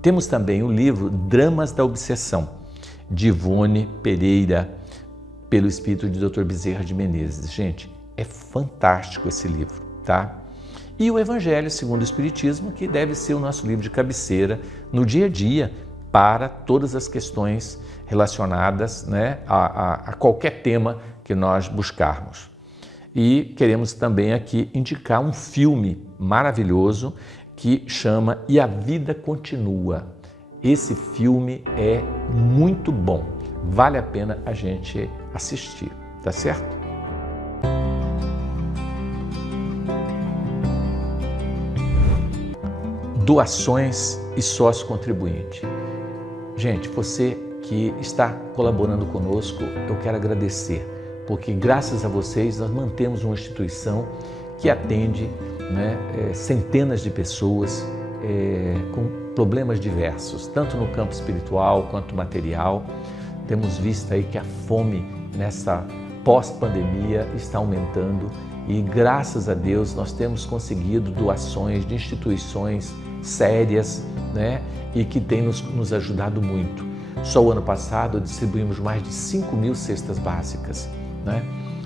Temos também o livro Dramas da Obsessão, de Ivone Pereira, pelo espírito de Dr. Bezerra de Menezes. Gente, é fantástico esse livro, tá? E o Evangelho segundo o Espiritismo, que deve ser o nosso livro de cabeceira no dia a dia para todas as questões relacionadas, né, a qualquer tema que nós buscarmos. E queremos também aqui indicar um filme maravilhoso que chama E a Vida Continua. Esse filme é muito bom, vale a pena a gente assistir, tá certo? Doações e sócio contribuinte. Gente, você que está colaborando conosco, eu quero agradecer, porque graças a vocês nós mantemos uma instituição que atende, né, centenas de pessoas com problemas diversos, tanto no campo espiritual quanto material. Temos visto aí que a fome nessa pós-pandemia está aumentando e graças a Deus nós temos conseguido doações de instituições sérias, né, e que tem nos ajudado muito. Só o ano passado distribuímos mais de 5.000 cestas básicas, né?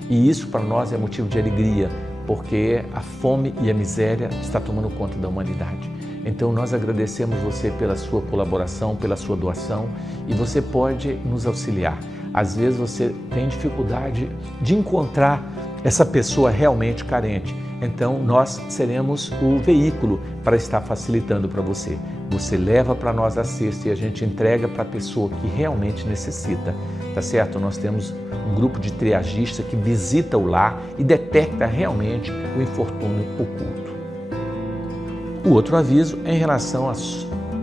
E isso para nós é motivo de alegria, porque a fome e a miséria está tomando conta da humanidade. Então nós agradecemos você pela sua colaboração, pela sua doação, e você pode nos auxiliar. Às vezes você tem dificuldade de encontrar essa pessoa realmente carente. Então nós seremos o veículo para estar facilitando para você. Você leva para nós a cesta e a gente entrega para a pessoa que realmente necessita, tá certo? Nós temos um grupo de triagistas que visita o lar e detecta realmente o infortúnio oculto. O outro aviso é em relação ao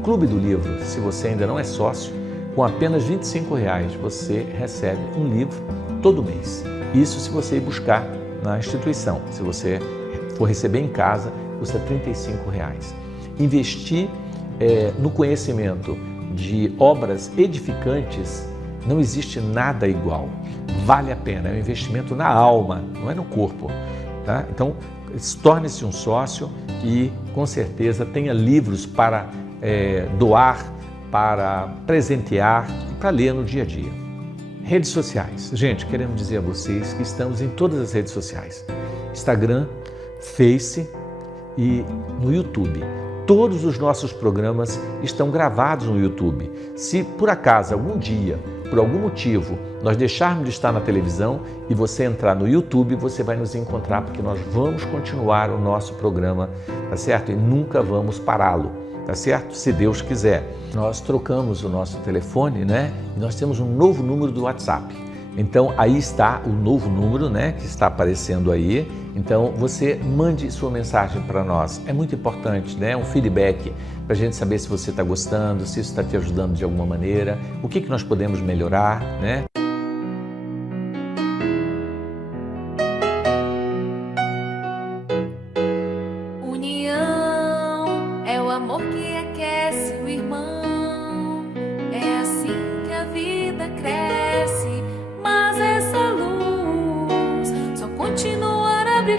Clube do Livro. Se você ainda não é sócio, com apenas R$ 25,00 você recebe um livro todo mês. Isso se você ir buscar na instituição. Se você for receber em casa, custa R$ 35,00. Investir no conhecimento de obras edificantes, não existe nada igual. Vale a pena, é um investimento na alma, não é no corpo, tá? Então, torne-se um sócio e, com certeza, tenha livros para doar, para presentear e para ler no dia a dia. Redes sociais. Gente, queremos dizer a vocês que estamos em todas as redes sociais. Instagram, Face e no YouTube. Todos os nossos programas estão gravados no YouTube. Se por acaso, algum dia, por algum motivo, nós deixarmos de estar na televisão e você entrar no YouTube, você vai nos encontrar, porque nós vamos continuar o nosso programa, tá certo? E nunca vamos pará-lo, tá certo? Se Deus quiser. Nós trocamos o nosso telefone, né? E nós temos um novo número do WhatsApp. Então, aí está o novo número, né, que está aparecendo aí. Então, você mande sua mensagem para nós. É muito importante, né, um feedback para a gente saber se você está gostando, se isso está te ajudando de alguma maneira, o que nós podemos melhorar, né?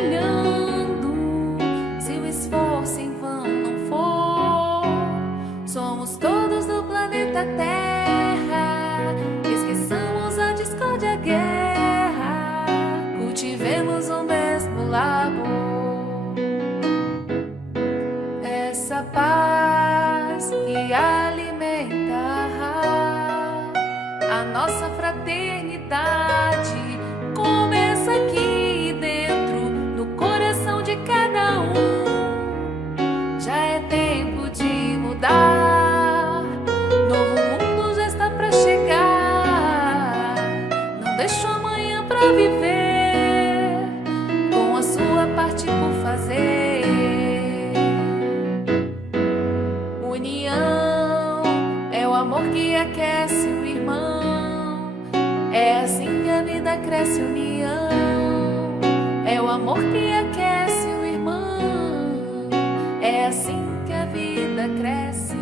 brilhando. Se o esforço em vão não for, somos todos do planeta Terra. Esqueçamos a discórdia e a guerra, cultivemos o mesmo labor. Essa paz que alimenta a nossa fraternidade começa aqui dentro, no coração de cada um. Já é tempo de mudar, novo mundo já está pra chegar. Não deixo amanhã pra viver, com a sua parte por fazer. União é o amor que aquece o irmão. É assim que a vida cresce, união. É o amor que aquece o irmão. É assim que a vida cresce.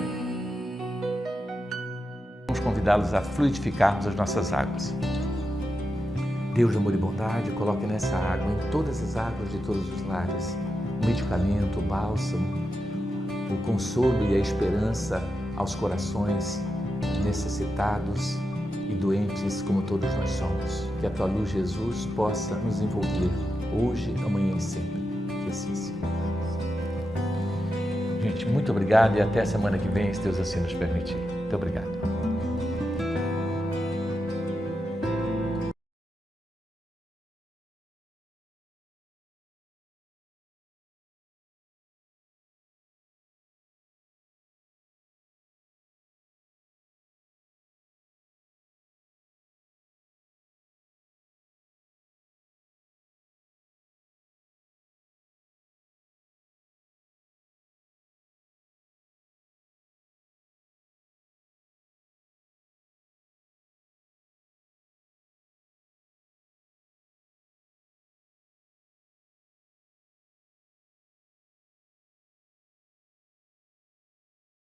Vamos convidá-los a fluidificarmos as nossas águas. Deus de amor e bondade, coloque nessa água, em todas as águas de todos os lares, o medicamento, o bálsamo, o consolo e a esperança aos corações necessitados e doentes como todos nós somos. Que a tua luz, Jesus, possa nos envolver hoje, amanhã e sempre. Que assim seja. Gente, muito obrigado e até a semana que vem, se Deus assim nos permitir. Muito obrigado.